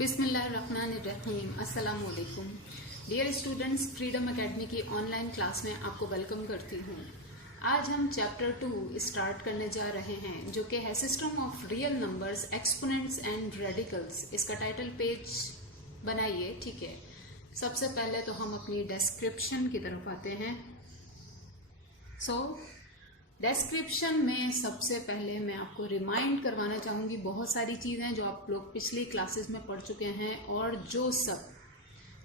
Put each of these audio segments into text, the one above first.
बिस्मिल्लाहिर्रहमानिर्रहीम। अस्सलाम वालेकुम डियर स्टूडेंट्स, फ्रीडम एकेडमी की ऑनलाइन क्लास में आपको वेलकम करती हूँ। आज हम चैप्टर 2 स्टार्ट करने जा रहे हैं जो कि है system of real numbers, exponents and radicals. इसका टाइटल पेज बनाइए। ठीक है, सबसे पहले तो हम अपनी डिस्क्रिप्शन की तरफ आते हैं। डिस्क्रिप्शन में सबसे पहले मैं आपको रिमाइंड करवाना चाहूँगी बहुत सारी चीज़ें जो आप लोग पिछली क्लासेस में पढ़ चुके हैं और जो सब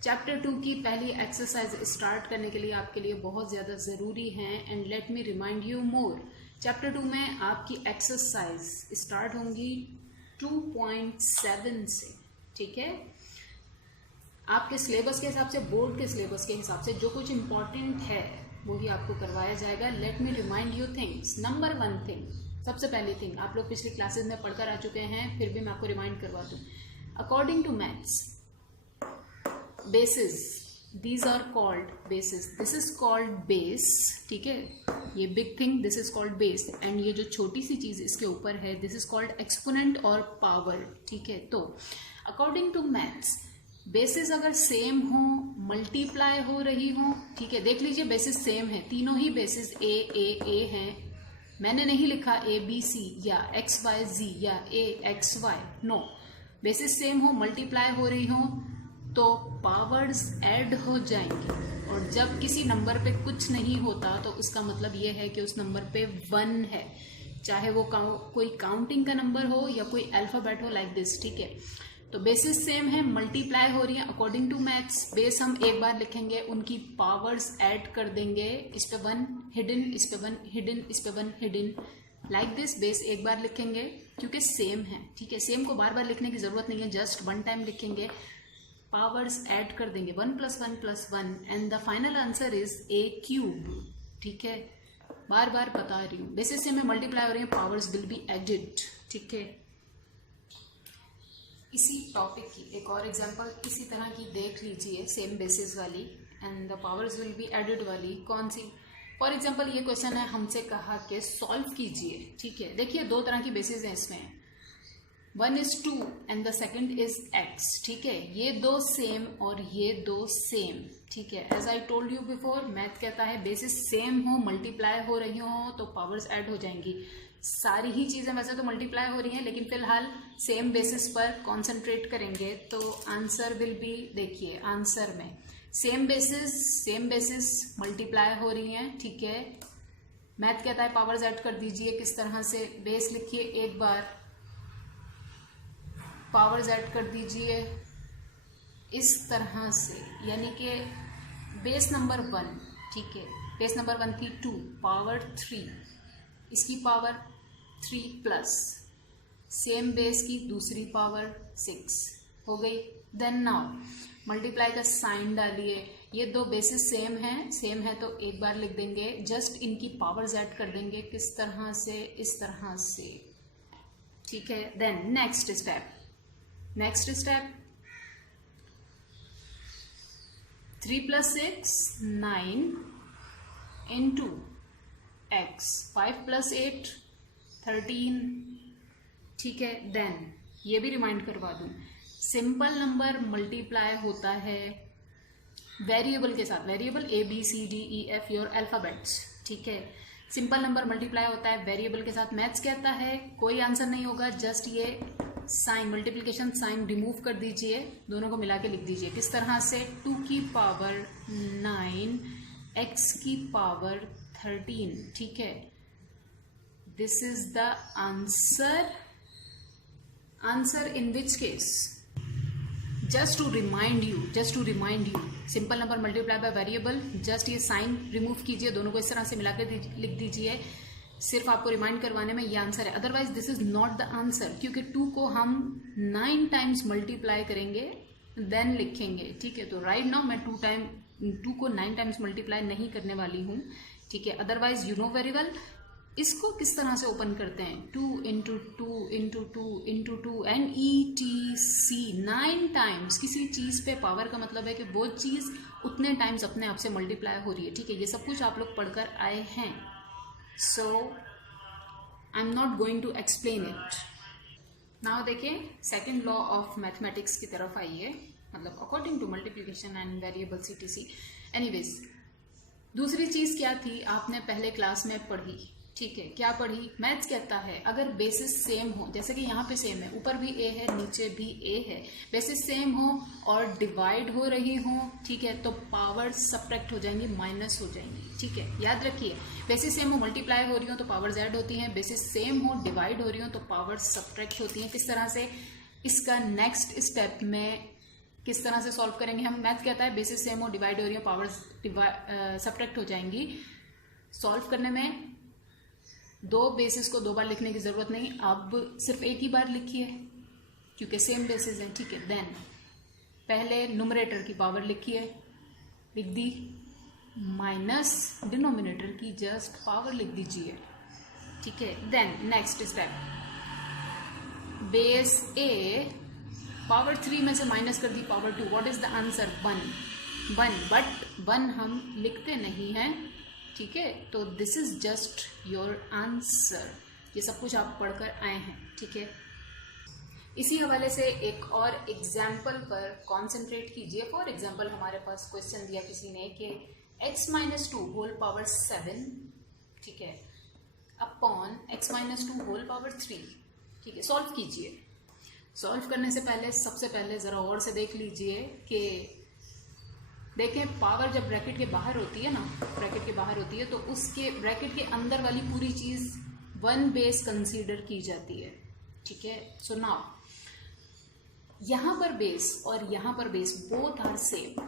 चैप्टर 2 की पहली एक्सरसाइज स्टार्ट करने के लिए आपके लिए बहुत ज़्यादा ज़रूरी हैं। And let me remind you more, chapter 2 में आपकी एक्सरसाइज स्टार्ट होंगी 2.7 से। ठीक है, आपके सिलेबस के हिसाब से, बोर्ड के सिलेबस के हिसाब से जो कुछ इम्पॉर्टेंट है वो ही आपको करवाया जाएगा। Late me remind you things. Number 1 thing, सबसे पहली थिंग आप लोग पिछली क्लासेस में पढ़कर आ चुके हैं, फिर भी मैं आपको रिमाइंड करवा दूं। According to maths, bases, these are called bases. This is called base. ठीक है, ये big thing, this is called base. And ये जो छोटी सी चीज इसके ऊपर है, दिस इज कॉल्ड एक्सपोनेंट और पावर। ठीक है, तो अकॉर्डिंग टू मैथ्स बेसिस अगर सेम हो, मल्टीप्लाई हो रही हो, ठीक है, देख लीजिए बेसिस सेम है, तीनों ही बेसिस ए हैं। मैंने नहीं लिखा ए बी सी या एक्स वाई जी या A X Y, no. Basis same हो, मल्टीप्लाई हो रही हो तो पावर्स ऐड हो जाएंगी। और जब किसी नंबर पे कुछ नहीं होता तो उसका मतलब ये है कि उस नंबर पे 1 है, चाहे वो कोई काउंटिंग का नंबर हो या कोई अल्फाबेट हो, लाइक दिस। ठीक है, तो बेसिस सेम है, मल्टीप्लाई हो रही है। अकॉर्डिंग टू मैथ्स बेस हम एक बार लिखेंगे, उनकी पावर्स ऐड कर देंगे। इस पे 1 हिडन, इस पे 1 हिडन, इस पे 1 हिडन, लाइक दिस। बेस एक बार लिखेंगे क्योंकि सेम है। ठीक है, सेम को बार बार लिखने की जरूरत नहीं है, जस्ट 1 टाइम लिखेंगे, पावर्स ऐड कर देंगे, 1 + 1 + 1 and the final answer is a³। ठीक है, बार बार बता रही हूँ, बेसिस सेम है, मल्टीप्लाई हो रही है, पावर्स विल बी एडेड। ठीक है, इसी टॉपिक की एक और एग्जांपल इसी तरह की देख लीजिए, सेम बेसिस वाली and the powers will be added वाली। कौन सी? फॉर एग्जांपल ये क्वेश्चन है, हमसे कहा कि सॉल्व कीजिए। ठीक है, देखिए दो तरह की बेसिस हैं इसमें, 1 is 2 and the second is x। ठीक है, ये दो सेम और ये दो सेम। ठीक है, as I told you before, math कहता है बेसिस सेम हो, मल्टीप्लाई हो रही हो तो पावर्स ऐड हो जाएंगी। सारी ही चीजें वैसे तो मल्टीप्लाई हो रही हैं, लेकिन फिलहाल सेम बेसिस पर कॉन्सेंट्रेट करेंगे तो आंसर विल बी, देखिए आंसर में सेम बेसिस मल्टीप्लाई हो रही हैं। ठीक है, मैथ कहता है पावर्स ऐड कर दीजिए। किस तरह से? बेस लिखिए एक बार, पावर्स ऐड कर दीजिए इस तरह से, यानी कि बेस नंबर 1, ठीक है, बेस नंबर 1 थी 2, पावर 3, इसकी पावर 3 प्लस सेम बेस की दूसरी पावर 6 हो गई। देन नाउ मल्टीप्लाई का साइन डालिए, ये दो बेसिस सेम है तो एक बार लिख देंगे, जस्ट इनकी पावर्स ऐड कर देंगे। किस तरह से? इस तरह से। ठीक है, then next step 3 + 6 9 into x, 5 + 8 13। ठीक है, देन ये भी रिमाइंड करवा दूं, सिंपल नंबर मल्टीप्लाई होता है वेरिएबल के साथ, variable A B C D E F your alphabets. ठीक है, सिंपल नंबर मल्टीप्लाई होता है वेरिएबल के साथ। मैथ्स कहता है कोई आंसर नहीं होगा, जस्ट ये साइन, मल्टीप्लिकेशन साइन रिमूव कर दीजिए, दोनों को मिला के लिख दीजिए। किस तरह से? 2 की पावर 9 x की पावर 13। ठीक है, this is the answer in which case, just to remind you, simple number multiply by variable, just ये साइन रिमूव कीजिए, दोनों को इस तरह से मिलाकर लिख दीजिए। सिर्फ आपको रिमाइंड करवाने में ये आंसर है, otherwise this is not the answer, क्योंकि 2 को हम 9 टाइम्स मल्टीप्लाई करेंगे देन लिखेंगे। ठीक है, तो राइट नाउ मैं 2 को 9 टाइम्स मल्टीप्लाई नहीं करने वाली हूँ। ठीक है, otherwise you know very well. इसको किस तरह से ओपन करते हैं? 2 × 2 × 2 × 2 एंड ETC 9 टाइम्स। किसी चीज पे पावर का मतलब है कि वो चीज उतने टाइम्स अपने आप से मल्टीप्लाई हो रही है। ठीक है, ये सब कुछ आप लोग पढ़कर आए हैं, so I am not going to explain it. Now देखिए सेकंड लॉ ऑफ मैथमेटिक्स की तरफ आइए, मतलब according to multiplication and variable CTC. Anyways, दूसरी चीज क्या थी आपने पहले क्लास में पढ़ी, ठीक है, क्या पढ़ी? मैथ्स कहता है अगर बेसिस सेम हो, जैसे कि यहाँ पे सेम है, ऊपर भी ए है नीचे भी ए है, बेसिस सेम हो और डिवाइड हो रही हो, ठीक है, तो पावर सब्ट्रैक्ट हो जाएंगी, माइनस हो जाएंगी, ठीक है, याद रखिए। बेसिस सेम हो, मल्टीप्लाई हो रही हो तो पावर्स ऐड होती हैं, बेसिस सेम हो डिवाइड हो रही हो तो पावर सब्ट्रैक्ट होती हैं। किस तरह से? इसका नेक्स्ट स्टेप में किस तरह से सॉल्व करेंगे हम? मैथ कहता है बेसिस सेम हो डिवाइड हो रही हो पावर्स सब्ट्रैक्ट हो जाएंगी। सॉल्व करने में दो बेसिस को दो बार लिखने की जरूरत नहीं, अब सिर्फ एक ही बार लिखिए क्योंकि सेम बेसिस है, ठीक है। देन पहले न्यूमरेटर की पावर लिखिए, लिख दी, माइनस डिनोमिनेटर की जस्ट पावर लिख दीजिए, ठीक है। देन नेक्स्ट स्टेप, बेस ए पावर 3 में से माइनस कर the power 2, what is the answer? 1, but 1 हम लिखते नहीं हैं, ठीक है, तो this is just your answer. ये सब कुछ आप पढ़कर आए हैं, ठीक है। इसी हवाले से एक और एग्जाम्पल पर कॉन्सेंट्रेट कीजिए। फॉर एग्जाम्पल हमारे पास क्वेश्चन दिया किसी ने कि x-2 होल पावर 7, ठीक है, अपॉन x-2 होल पावर 3, ठीक है, सॉल्व कीजिए। सॉल्व करने से पहले सबसे पहले जरा और से देख लीजिए कि देखें पावर जब ब्रैकेट के बाहर होती है ना, ब्रैकेट के बाहर होती है तो उसके ब्रैकेट के अंदर वाली पूरी चीज 1 बेस कंसीडर की जाती है, ठीक है। सो नाउ यहां पर बेस और यहां पर बेस बोथ आर सेम,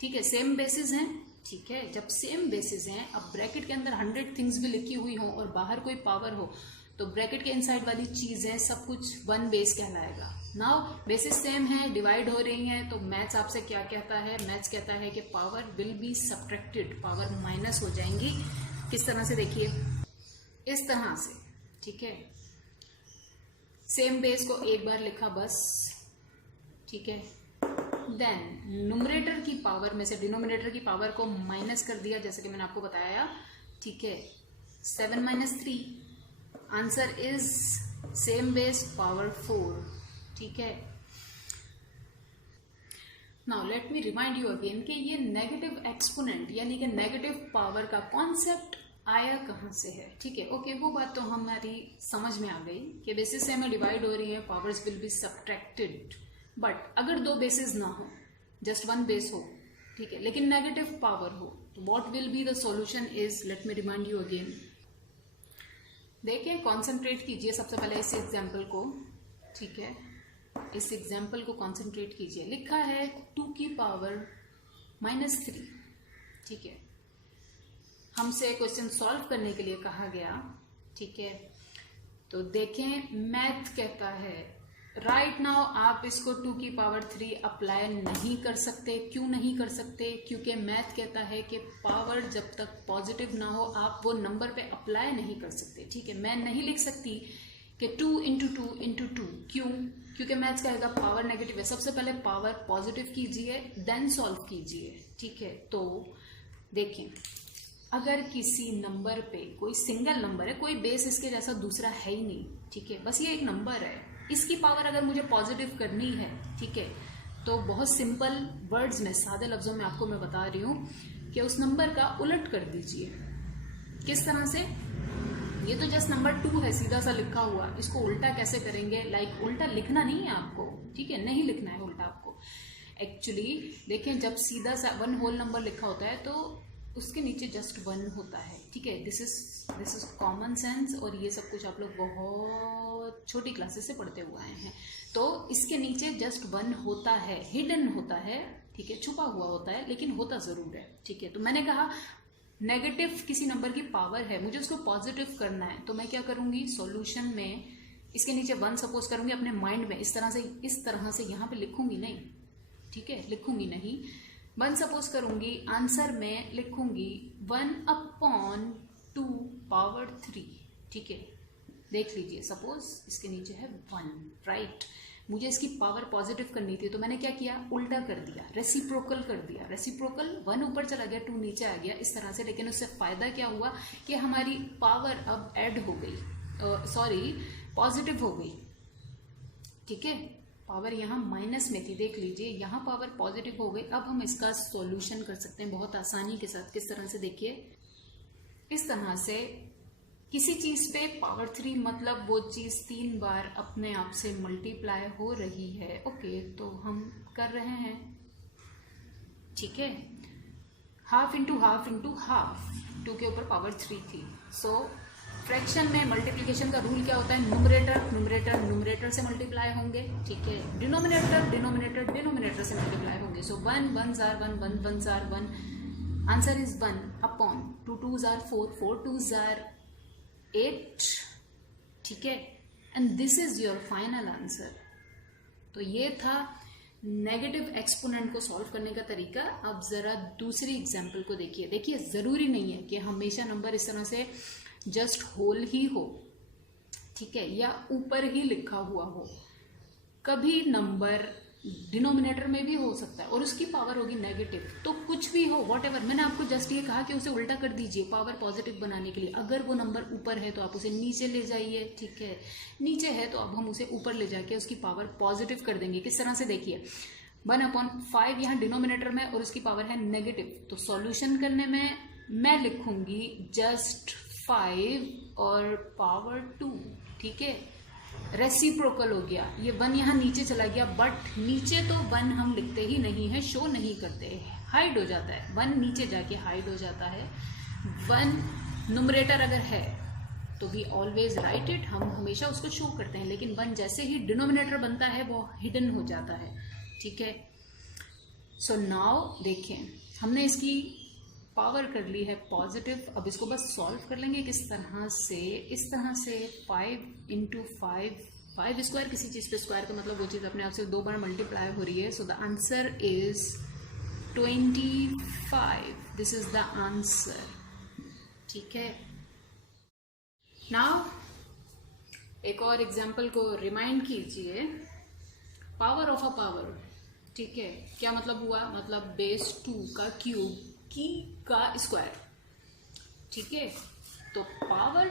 ठीक है, सेम बेसिस हैं, ठीक है। जब सेम बेसिस हैं, अब ब्रैकेट के अंदर 100 थिंग्स भी लिखी हुई हो और बाहर कोई पावर हो तो ब्रैकेट के इनसाइड वाली चीजें सब कुछ 1 बेस कहलाएगा। नाउ बेसिस सेम है, डिवाइड हो रही हैं, तो मैथ्स आपसे क्या कहता है? मैथ्स कहता है कि power will be subtracted, power minus हो जाएंगी। किस तरह से? देखिए इस तरह से, ठीक है, सेम बेस को एक बार लिखा बस, ठीक है। देन न्यूमरेटर की पावर में से डिनोमिनेटर की पावर को माइनस कर दिया, जैसे कि मैंने आपको बताया, ठीक है। 7 - 3, answer is same base power 4, ठीक है। Now let me remind you again कि ये नेगेटिव एक्सपोनेंट यानी कि नेगेटिव पावर का कॉन्सेप्ट आया कहां से है, ठीक है। ओके, वो बात तो हमारी समझ में आ गई कि बेसिस से हमें डिवाइड हो रही है, powers will be subtracted. But अगर दो बेसिस ना हो, जस्ट 1 बेस हो, ठीक है, लेकिन नेगेटिव पावर हो, तो what will be the solution is, late me remind you again. देखिए कॉन्सेंट्रेट कीजिए सबसे पहले इस एग्जाम्पल को, ठीक है, इस एग्जाम्पल को कॉन्सेंट्रेट कीजिए। लिखा है 2 की पावर -3, ठीक है। हमसे क्वेश्चन सॉल्व करने के लिए कहा गया, ठीक है। तो देखें मैथ कहता है राइट नाउ आप इसको 2 की पावर 3 अप्लाई नहीं कर सकते। क्यों नहीं कर सकते? क्योंकि मैथ कहता है कि पावर जब तक पॉजिटिव ना हो आप वो नंबर पे अप्लाई नहीं कर सकते, ठीक है। मैं नहीं लिख सकती कि 2 × 2 × 2, क्यों? क्योंकि मैथ्स कहेगा पावर नेगेटिव है। सबसे पहले पावर पॉजिटिव कीजिए देन सॉल्व कीजिए, ठीक है। तो देखें अगर किसी नंबर पे कोई सिंगल नंबर है, कोई बेस इसके जैसा दूसरा है ही नहीं, ठीक है, बस ये एक नंबर है, इसकी पावर अगर मुझे पॉजिटिव करनी है, ठीक है, तो बहुत सिंपल वर्ड्स में, सादे लफ्जों में आपको मैं बता रही हूं कि उस नंबर का उलट कर दीजिए। किस तरह से? ये तो जस्ट नंबर 2 है, सीधा सा लिखा हुआ, इसको उल्टा कैसे करेंगे? लाइक उल्टा लिखना नहीं है आपको, ठीक है, नहीं लिखना है उल्टा आपको। एक्चुअली देखें जब सीधा सा 1 होल नंबर लिखा होता है तो उसके नीचे जस्ट 1 होता है, ठीक है। दिस इज कॉमन सेंस, और ये सब कुछ आप लोग बहुत छोटी क्लासेस से पढ़ते हुए आए हैं। तो इसके नीचे जस्ट 1 होता है, हिडन होता है, ठीक है, छुपा हुआ होता है, लेकिन होता जरूर है, ठीक है। तो मैंने कहा नेगेटिव किसी नंबर की पावर है, मुझे उसको पॉजिटिव करना है, तो मैं क्या करूंगी? सॉल्यूशन में इसके नीचे 1 सपोज करूंगी अपने माइंड में, इस तरह से यहाँ पे लिखूंगी नहीं, ठीक है, लिखूंगी नहीं। 1 सपोज करूंगी, आंसर में लिखूंगी 1/2 पावर 3, ठीक है। देख लीजिए सपोज इसके नीचे है 1, राइट। मुझे इसकी पावर पॉजिटिव करनी थी तो मैंने क्या किया? उल्टा कर दिया, रेसिप्रोकल कर दिया। रेसिप्रोकल 1 ऊपर चला गया, 2 नीचे आ गया, इस तरह से। लेकिन उससे फायदा क्या हुआ कि हमारी पावर अब ऐड हो गई, सॉरी पॉजिटिव हो गई, ठीक है, पावर यहाँ माइनस में थी, देख लीजिए यहाँ पावर पॉजिटिव हो गई। अब हम इसका सॉल्यूशन कर सकते हैं बहुत आसानी के साथ। किस तरह से, देखिए इस तरह से किसी चीज पे पावर 3 मतलब वो चीज 3 बार अपने आप से मल्टीप्लाई हो रही है। ओके, तो हम कर रहे हैं, ठीक है, half into half into half, 2 के ऊपर पावर 3 थी। सो फ्रैक्शन में मल्टीप्लिकेशन का रूल क्या होता है, न्यूमरेटर न्यूमरेटर न्यूमरेटर से मल्टीप्लाई होंगे, ठीक है, डिनोमिनेटर डिनोमिनेटर डिनोमिनेटर से मल्टीप्लाई होंगे। So 1 1 are 1 1 1 are 1, answer is 1 upon 2 2 are 4 4 2 are 8, ठीक है, and this is your final answer. तो ये था नेगेटिव एक्सपोनेंट को सॉल्व करने का तरीका। अब जरा दूसरी एग्जांपल को देखिए। देखिए जरूरी नहीं है कि हमेशा नंबर इस तरह से जस्ट होल ही हो, ठीक है, या ऊपर ही लिखा हुआ हो। कभी नंबर डिनोमिनेटर में भी हो सकता है और उसकी पावर होगी नेगेटिव। तो कुछ भी हो, व्हाटएवर, मैंने आपको जस्ट ये कहा कि उसे उल्टा कर दीजिए पावर पॉजिटिव बनाने के लिए। अगर वो नंबर ऊपर है तो आप उसे नीचे ले जाइए, ठीक है, नीचे है तो अब हम उसे ऊपर ले जाके उसकी पावर पॉजिटिव कर देंगे। किस तरह से, देखिए 1/5 यहाँ डिनोमिनेटर में और उसकी पावर है नेगेटिव। तो सॉल्यूशन करने में मैं लिखूंगी जस्ट 5 और पावर 2, ठीक है, रेसिप्रोकल हो गया। ये 1 यहाँ नीचे चला गया, बट नीचे तो 1 हम लिखते ही नहीं है, शो नहीं करते, हाइड हो जाता है। 1 नीचे जाके हाइड हो जाता है। 1 न्यूमरेटर अगर है तो वी ऑलवेज राइट इट, हम हमेशा उसको शो करते हैं, लेकिन 1 जैसे ही डिनोमिनेटर बनता है वो हिडन हो जाता है, ठीक है। सो नाउ देखिए हमने इसकी पावर कर ली है पॉजिटिव। अब इसको बस सॉल्व कर लेंगे किस तरह से, इस तरह से 5 इंटू 5 स्क्वायर, किसी चीज पे स्क्वायर का मतलब वो चीज अपने आप से 2 बार मल्टीप्लाई हो रही है। So the answer is 25, this is the answer, ठीक है। नाउ एक और एग्जाम्पल को रिमाइंड कीजिए, पावर ऑफ अ पावर, ठीक है, क्या मतलब हुआ, मतलब बेस 2 का क्यूब की का स्क्वायर, ठीक है। तो पावर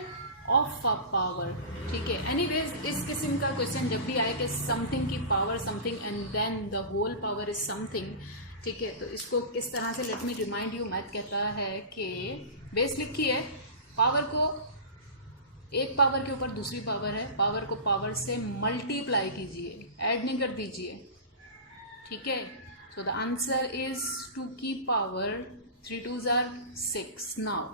ऑफ अ पावर, ठीक है। एनीवेज इस किस्म का क्वेश्चन जब भी आए कि समथिंग की power something and then the whole power is something, ठीक है, तो इसको किस तरह से, let me remind you, math कहता है कि बेस लिखी है, पावर को एक पावर के ऊपर दूसरी पावर है, पावर को पावर से मल्टीप्लाई कीजिए, ऐड नहीं कर दीजिए, ठीक है। सो द आंसर इज 2 की power 3 2s are 6। Now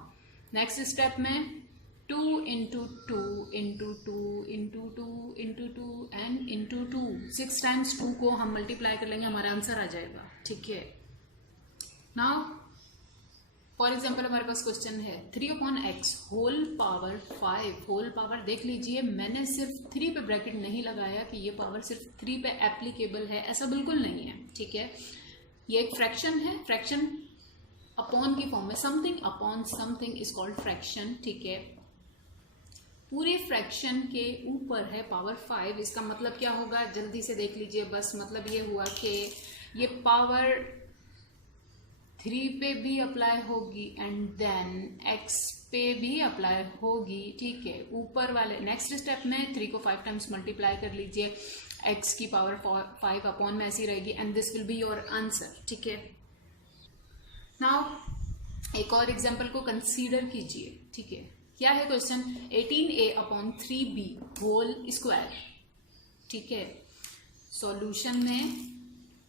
next step में 2 into 2 into 2 into 2 into 2 and into 2, 6 times 2 को हम मल्टीप्लाई कर लेंगे, हमारा आंसर आ जाएगा, ठीक है। नाउ फॉर एग्जाम्पल हमारे पास क्वेश्चन है 3/x whole power 5, whole power देख लीजिए, मैंने सिर्फ 3 पे ब्रैकेट नहीं लगाया कि ये पावर सिर्फ 3 पे एप्लीकेबल है, ऐसा बिल्कुल नहीं है, ठीक है। ये एक फ्रैक्शन है, फ्रैक्शन अपॉन की फॉर्म में, something upon something is called fraction, ठीक है। पूरे फ्रैक्शन के ऊपर है पावर 5, इसका मतलब क्या होगा, जल्दी से देख लीजिए, बस मतलब ये हुआ कि ये पावर 3 पे भी अप्लाई होगी एंड देन x पे भी अप्लाई होगी, ठीक है। ऊपर वाले नेक्स्ट स्टेप में 3 को 5 टाइम्स मल्टीप्लाई कर लीजिए, x की पावर 5 अपॉन में ऐसी रहेगी and this will be your answer, ठीक है। नाउ एक और एग्जाम्पल को कंसीडर कीजिए, ठीक है। क्या है क्वेश्चन, 18a/3b होल स्क्वायर, ठीक है। सॉल्यूशन में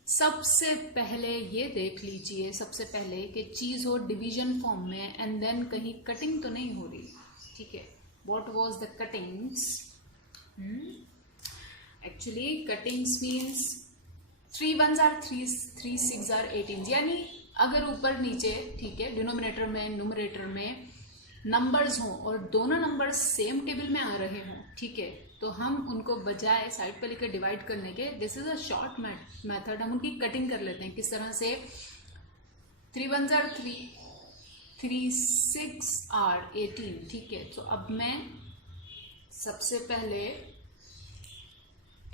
सबसे पहले ये देख लीजिए, सबसे पहले कि चीज हो डिवीजन फॉर्म में एंड देन कहीं कटिंग तो नहीं हो रही, ठीक है। What was the cuttings, actually cuttings means 3 1s are 3 3 6 are 18, यानी अगर ऊपर नीचे, ठीक है, डिनोमिनेटर में न्यूमरेटर में नंबर्स हों और दोनों नंबर्स सेम टेबल में आ रहे हों, ठीक है, तो हम उनको बजाय साइड पे लेकर डिवाइड करने के, this is a short method, हम उनकी कटिंग कर लेते हैं। किस तरह से, 3 1s are 3 3 6 are 18, ठीक है। तो अब मैं सबसे पहले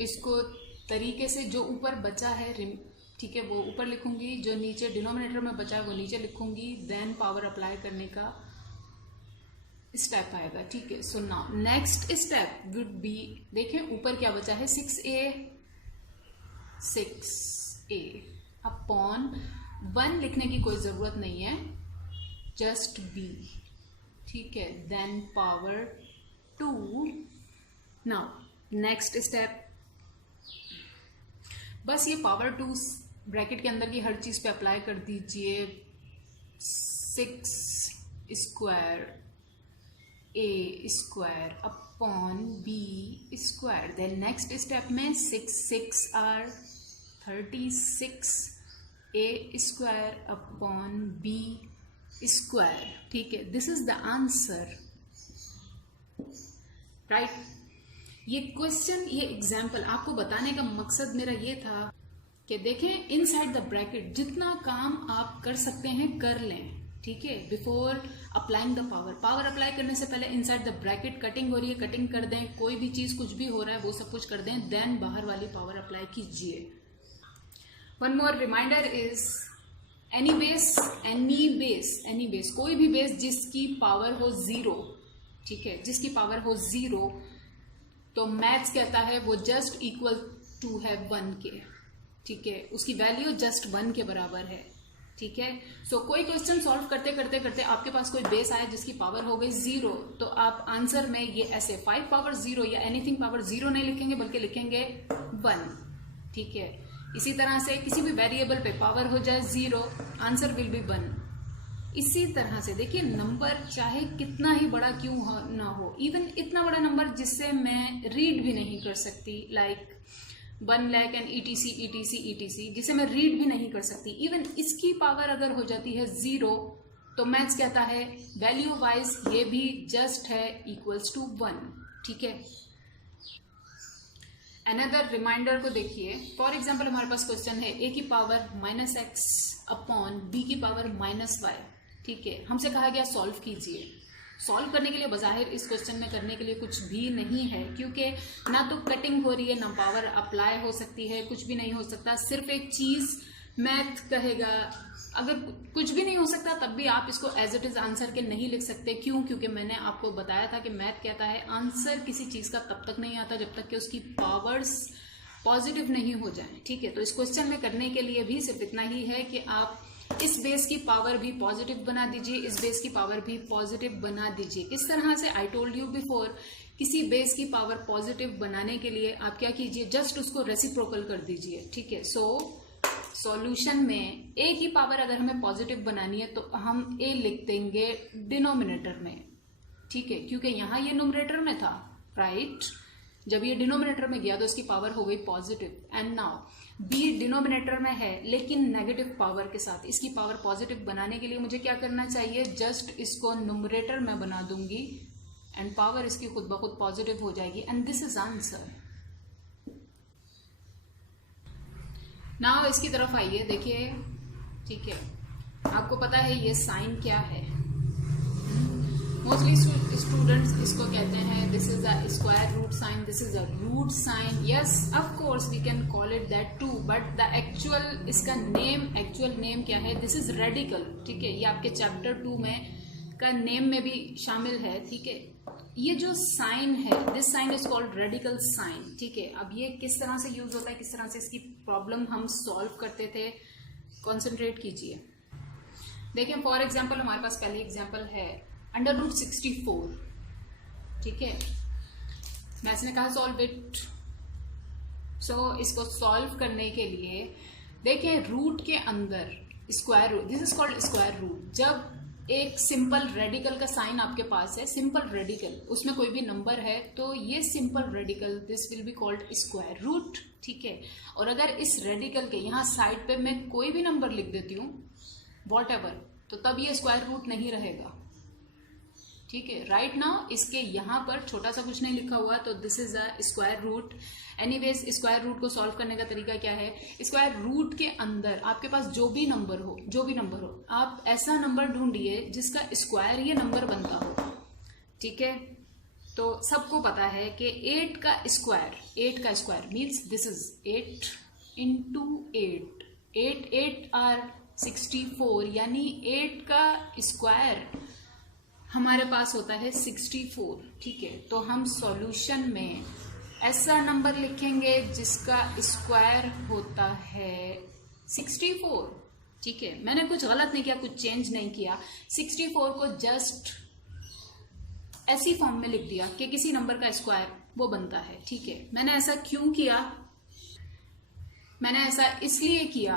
इसको तरीके से जो ऊपर बचा है, ठीक है, वो ऊपर लिखूंगी, जो नीचे डिनोमिनेटर में बचा है वो नीचे लिखूंगी, देन पावर अप्लाई करने का स्टेप आएगा, ठीक है। So now next step would be, देखें ऊपर क्या बचा है, 6a अपॉन 1 लिखने की कोई जरूरत नहीं है, जस्ट b, ठीक है, then power 2। Now next step, बस ये पावर 2 ब्रैकेट के अंदर की हर चीज पे अप्लाई कर दीजिए। 6 square a square upon b square, then next step में 6 are 36 a square upon b square, ठीक है। This is the answer, right. ये क्वेश्चन, ये एग्जाम्पल आपको बताने का मकसद मेरा ये था कि देखें इनसाइड द ब्रैकेट जितना काम आप कर सकते हैं कर लें, ठीक है। Before applying the power, power apply करने से पहले इनसाइड द ब्रैकेट कटिंग हो रही है, कटिंग कर दें, कोई भी चीज कुछ भी हो रहा है वो सब कुछ कर दें, देन बाहर वाली पावर अप्लाई कीजिए। One more reminder is any base, कोई भी बेस जिसकी पावर हो 0, ठीक है, जिसकी पावर हो 0, तो मैथ्स कहता है वो जस्ट इक्वल टू है 1 के, ठीक है, उसकी वैल्यू जस्ट 1 के बराबर है, ठीक है। सो कोई क्वेश्चन सॉल्व करते करते करते आपके पास कोई बेस आया जिसकी पावर हो गई 0, तो आप आंसर में ये ऐसे 5 पावर 0 या एनीथिंग पावर 0 नहीं लिखेंगे, बल्कि लिखेंगे 1, ठीक है। इसी तरह से किसी भी वेरिएबल पे पावर हो जाए 0, आंसर विल बी 1। इसी तरह से देखिए नंबर चाहे कितना ही बड़ा क्यों ना हो, इवन इतना बड़ा नंबर जिससे मैं रीड भी नहीं कर सकती, लाइक 1 लाख एंड ETC, जिसे मैं रीड भी नहीं कर सकती, इवन इसकी पावर अगर हो जाती है 0, तो मैथ्स कहता है वैल्यू वाइज ये भी जस्ट है इक्वल्स टू 1, ठीक है। अनदर रिमाइंडर को देखिए, फॉर एग्जाम्पल हमारे पास क्वेश्चन है a की पावर -x अपॉन b की पावर -y, ठीक है। हमसे कहा गया सॉल्व कीजिए। सॉल्व करने के लिए बजाहिर इस क्वेश्चन में करने के लिए कुछ भी नहीं है, क्योंकि ना तो कटिंग हो रही है, ना पावर अप्लाई हो सकती है, कुछ भी नहीं हो सकता। सिर्फ एक चीज मैथ कहेगा, अगर कुछ भी नहीं हो सकता तब भी आप इसको एज इट इज आंसर के नहीं लिख सकते। क्यों? क्योंकि मैंने आपको बताया था कि मैथ कहता है आंसर किसी चीज का तब तक नहीं आता जब तक कि उसकी पावर्स पॉजिटिव नहीं हो जाए, ठीक है। तो इस क्वेश्चन में करने के लिए भी सिर्फ इतना ही है कि आप इस बेस की पावर भी पॉजिटिव बना दीजिए, इस बेस की पावर भी पॉजिटिव बना दीजिए। किस तरह से? आई टोल्ड यू बिफोर, किसी बेस की पावर पॉजिटिव बनाने के लिए आप क्या कीजिए, जस्ट उसको रेसिप्रोकल कर दीजिए, ठीक है। सो सॉल्यूशन में a की पावर अगर हमें पॉजिटिव बनानी है तो हम a लिख देंगे डिनोमिनेटर में, ठीक है, क्योंकि यहां ये न्यूमरेटर में था, राइट। जब ये डिनोमिनेटर में गया तो इसकी पावर हो गई positive. And now b denominator में है लेकिन नेगेटिव पावर के साथ, इसकी पावर पॉजिटिव बनाने के लिए मुझे क्या करना चाहिए, जस्ट इसको न्यूमरेटर में बना दूंगी एंड पावर इसकी खुद ब खुद पॉजिटिव हो जाएगी। And this is answer. Now इसकी तरफ आइए, देखिए, ठीक है, आपको पता है ये साइन क्या है। मोस्टली स्टूडेंट्स इसको कहते हैं this is a square root sign, this is a root sign. Yes, of course we can call it that too, but the actual इसका एक्चुअल नेम क्या है, दिस इज रेडिकल, ठीक है। ये आपके चैप्टर 2 में का नेम में भी शामिल है, ठीक है। ये जो साइन है, this sign is called radical sign, ठीक है। अब ये किस तरह से यूज होता है, किस तरह से इसकी प्रॉब्लम हम सॉल्व करते थे, कॉन्सेंट्रेट कीजिए। देखिए फॉर एग्जाम्पल हमारे पास पहले एग्जाम्पल है √64, ठीक है। मैथ्स ने कहा सॉल्व इट। सो इसको सॉल्व करने के लिए देखिए रूट के अंदर square root, this is called square root. जब एक सिंपल रेडिकल का साइन आपके पास है, सिंपल रेडिकल, उसमें कोई भी नंबर है तो ये simple radical, this will be called square root, ठीक है। और अगर इस रेडिकल के यहाँ साइड पे मैं कोई भी नंबर लिख देती हूँ वॉट एवर, तो तब ये स्क्वायर रूट नहीं रहेगा, ठीक है। राइट नाउ इसके यहाँ पर छोटा सा कुछ नहीं लिखा हुआ, तो this is a square root. Anyways square root को सॉल्व करने का तरीका क्या है, स्क्वायर रूट के अंदर आपके पास जो भी नंबर हो, आप ऐसा नंबर ढूंढिए जिसका स्क्वायर ये नंबर बनता हो, ठीक है। तो सबको पता है कि 8 का square means this is 8 into 8 are 64, यानी 8 का स्क्वायर हमारे पास होता है 64, ठीक है। तो हम सॉल्यूशन में ऐसा नंबर लिखेंगे जिसका स्क्वायर होता है 64, ठीक है। मैंने कुछ गलत नहीं किया, कुछ चेंज नहीं किया, 64 को जस्ट ऐसी फॉर्म में लिख दिया कि किसी नंबर का स्क्वायर वो बनता है, ठीक है। मैंने ऐसा क्यों किया? मैंने ऐसा इसलिए किया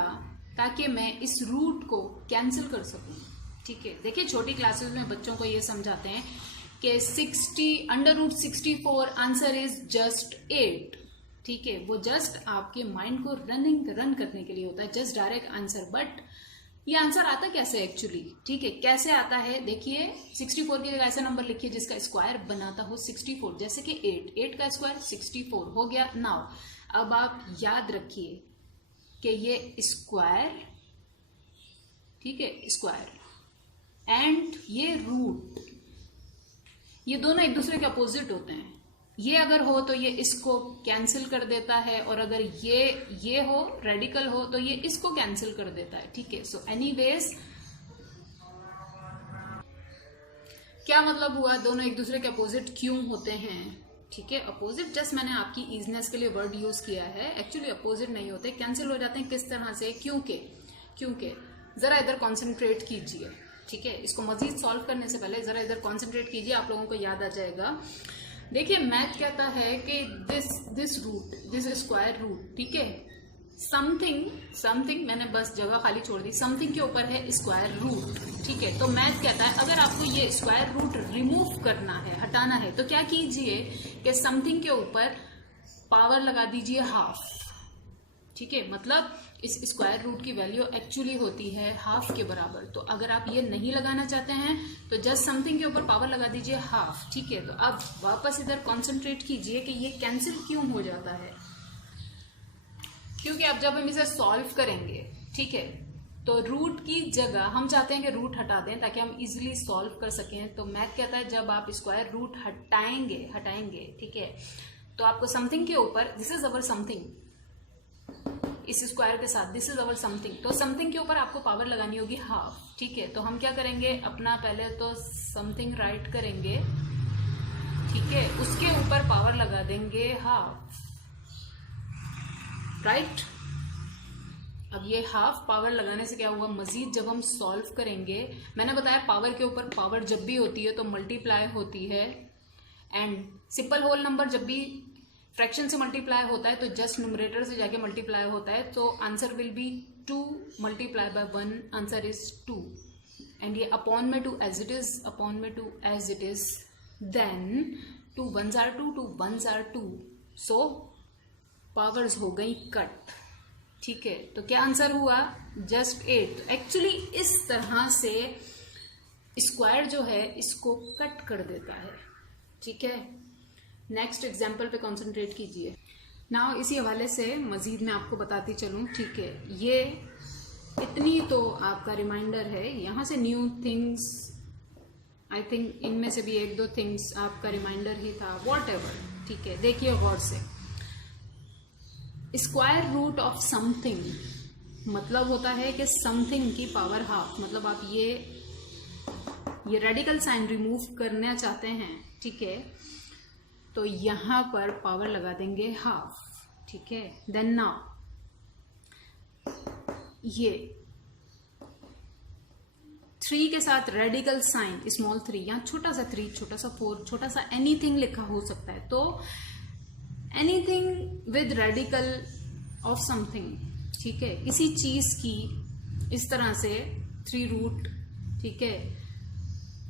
ताकि मैं इस रूट को कैंसिल कर सकूं, ठीक है। देखिए छोटी क्लासेस में बच्चों को ये समझाते हैं कि 60 under root 64 answer is just 8, ठीक है। वो जस्ट आपके माइंड को रन करने के लिए होता है, जस्ट डायरेक्ट आंसर। बट ये आंसर आता कैसे एक्चुअली, ठीक है, कैसे आता है? देखिए 64 की जगह ऐसा नंबर लिखिए जिसका स्क्वायर बनाता हो 64, जैसे कि 8 का स्क्वायर 64 हो गया। नाउ अब आप याद रखिए कि ये स्क्वायर, ठीक है, स्क्वायर एंड ये रूट, ये दोनों एक दूसरे के अपोजिट होते हैं। ये अगर हो तो ये इसको कैंसिल कर देता है, और अगर ये हो, रेडिकल हो, तो ये इसको कैंसिल कर देता है, ठीक है। सो एनीवेज क्या मतलब हुआ, दोनों एक दूसरे के अपोजिट क्यों होते हैं, ठीक है। अपोजिट जस्ट मैंने आपकी इजीनेस के लिए वर्ड यूज किया है, एक्चुअली अपोजिट नहीं होते, कैंसिल हो जाते हैं। किस तरह से? क्योंकि जरा इधर कॉन्सेंट्रेट कीजिए, ठीक है। इसको मजीद सॉल्व करने से पहले जरा इधर कॉन्सेंट्रेट कीजिए, आप लोगों को याद आ जाएगा। देखिए मैथ कहता है कि this root, this square root, ठीक है, समथिंग मैंने बस जगह खाली छोड़ दी, समथिंग के ऊपर है स्क्वायर रूट, ठीक है। तो मैथ कहता है अगर आपको ये स्क्वायर रूट रिमूव करना है, हटाना है, तो क्या कीजिए कि समथिंग के ऊपर पावर लगा दीजिए हाफ, ठीक है। मतलब इस स्क्वायर रूट की वैल्यू एक्चुअली होती है हाफ के बराबर। तो अगर आप ये नहीं लगाना चाहते हैं तो जस्ट समथिंग के ऊपर पावर लगा दीजिए हाफ, ठीक है। तो अब वापस इधर कॉन्सेंट्रेट कीजिए कि ये कैंसिल क्यों हो जाता है, क्योंकि अब जब हम इसे सॉल्व करेंगे, ठीक है, तो रूट की जगह हम चाहते हैं कि रूट हटा दें ताकि हम इजीली सॉल्व कर सकें। तो मैथ कहता है जब आप स्क्वायर रूट हटाएंगे, ठीक है, तो आपको समथिंग के ऊपर, दिस इज अवर समथिंग, इस स्क्वायर के साथ दिस इज अवर समथिंग, तो समथिंग के ऊपर आपको पावर लगानी होगी हाफ, ठीक है। तो हम क्या करेंगे, अपना पहले तो समथिंग राइट करेंगे, ठीक है, उसके ऊपर पावर लगा देंगे हाफ, राइट। अब ये हाफ पावर लगाने से क्या हुआ, मजीद जब हम सॉल्व करेंगे, मैंने बताया पावर के ऊपर पावर जब भी होती है तो मल्टीप्लाई होती है, एंड सिंपल होल नंबर जब भी फ्रैक्शन से मल्टीप्लाई होता है तो जस्ट न्यूमरेटर से जाके मल्टीप्लाई होता है, तो answer will be 2 multiply by 1, answer is 2, and ये अपॉन में 2 as it is, then 2 1s are 2, 2 1s are 2, so powers हो गई कट, ठीक है। तो क्या आंसर हुआ, जस्ट 8। तो एक्चुअली इस तरह से स्क्वायर जो है इसको कट कर देता है, ठीक है। नेक्स्ट एग्जाम्पल पे कॉन्सेंट्रेट कीजिए। नाउ इसी हवाले से मजीद मैं आपको बताती चलूं, ठीक है। ये इतनी तो आपका रिमाइंडर है, यहाँ से न्यू थिंग्स, आई थिंक इनमें से भी 1-2 थिंग्स आपका रिमाइंडर ही था, व्हाटएवर, ठीक है। देखिए गौर से, स्क्वायर रूट ऑफ समथिंग मतलब होता है कि समथिंग की पावर हाफ, मतलब आप ये रेडिकल साइन रिमूव करना चाहते हैं, ठीक है, तो यहां पर पावर लगा देंगे हाफ, ठीक है। देन नाउ ये 3 के साथ रेडिकल साइन स्मॉल 3, यहाँ छोटा सा 3, छोटा सा 4, छोटा सा एनीथिंग लिखा हो सकता है, तो anything with radical of something, ठीक है, किसी चीज की इस तरह से 3 रूट, ठीक है,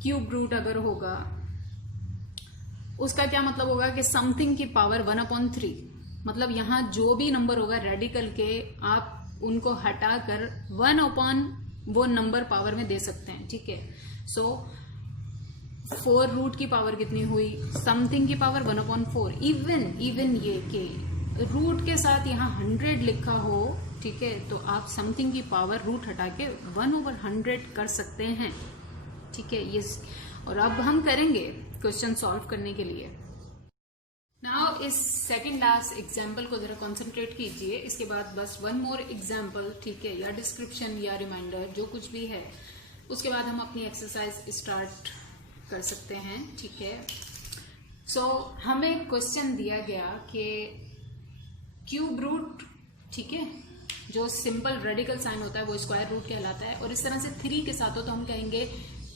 क्यूब रूट अगर होगा उसका क्या मतलब होगा कि समथिंग की पावर 1/3, मतलब यहां जो भी नंबर होगा रेडिकल के, आप उनको हटाकर 1 वो नंबर पावर में दे सकते हैं, ठीक है। सो 4 रूट की पावर कितनी हुई, समथिंग की पावर 1/4, इवन ये के रूट के साथ यहाँ 100 लिखा हो, ठीक है, तो आप समथिंग की पावर रूट हटा के 1/100 कर सकते हैं, ठीक है। ये और अब हम करेंगे क्वेश्चन सॉल्व करने के लिए। नाउ इस सेकंड लास्ट एग्जाम्पल को जरा कॉन्सेंट्रेट कीजिए, इसके बाद बस 1 मोर एग्जाम्पल, ठीक है, या डिस्क्रिप्शन या रिमाइंडर जो कुछ भी है, उसके बाद हम अपनी एक्सरसाइज स्टार्ट कर सकते हैं, ठीक है। सो हमें क्वेश्चन दिया गया कि क्यूब रूट, ठीक है, जो सिंपल रेडिकल साइन होता है वो स्क्वायर रूट कहलाता है, और इस तरह से 3 के साथ हो तो हम कहेंगे